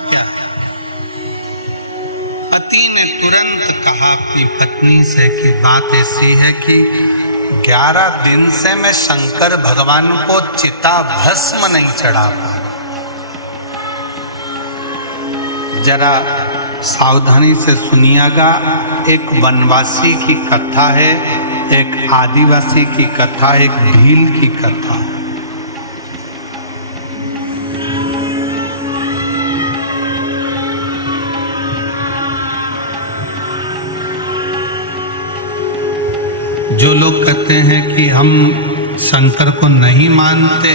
क्या? पति ने तुरंत कहा अपनी पत्नी से कि बात ऐसी है कि 11 दिन से मैं शंकर भगवान को चिता भस्म नहीं चढ़ा पा रहा। जरा सावधानी से सुनिएगा, एक वनवासी की कथा है, एक आदिवासी की कथा, एक भील की कथा है। जो लोग कहते हैं कि हम शंकर को नहीं मानते,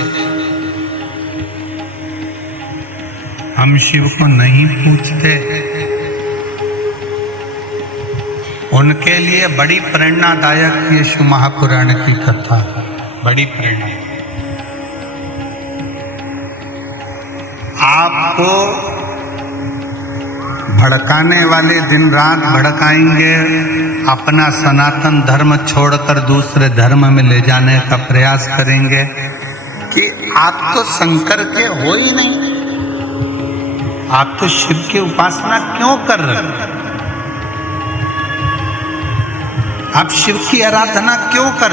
हम शिव को नहीं पूजते, उनके लिए बड़ी प्रेरणादायक ये शिव महापुराण की कथा है, बड़ी प्रेरणा। आपको भड़काने वाले दिन रात भड़काएंगे, अपना सनातन धर्म छोड़कर दूसरे धर्म में ले जाने का प्रयास करेंगे कि आप तो शंकर के हो ही नहीं, आप तो शिव की उपासना क्यों कर रहे हो, आप शिव की आराधना क्यों कर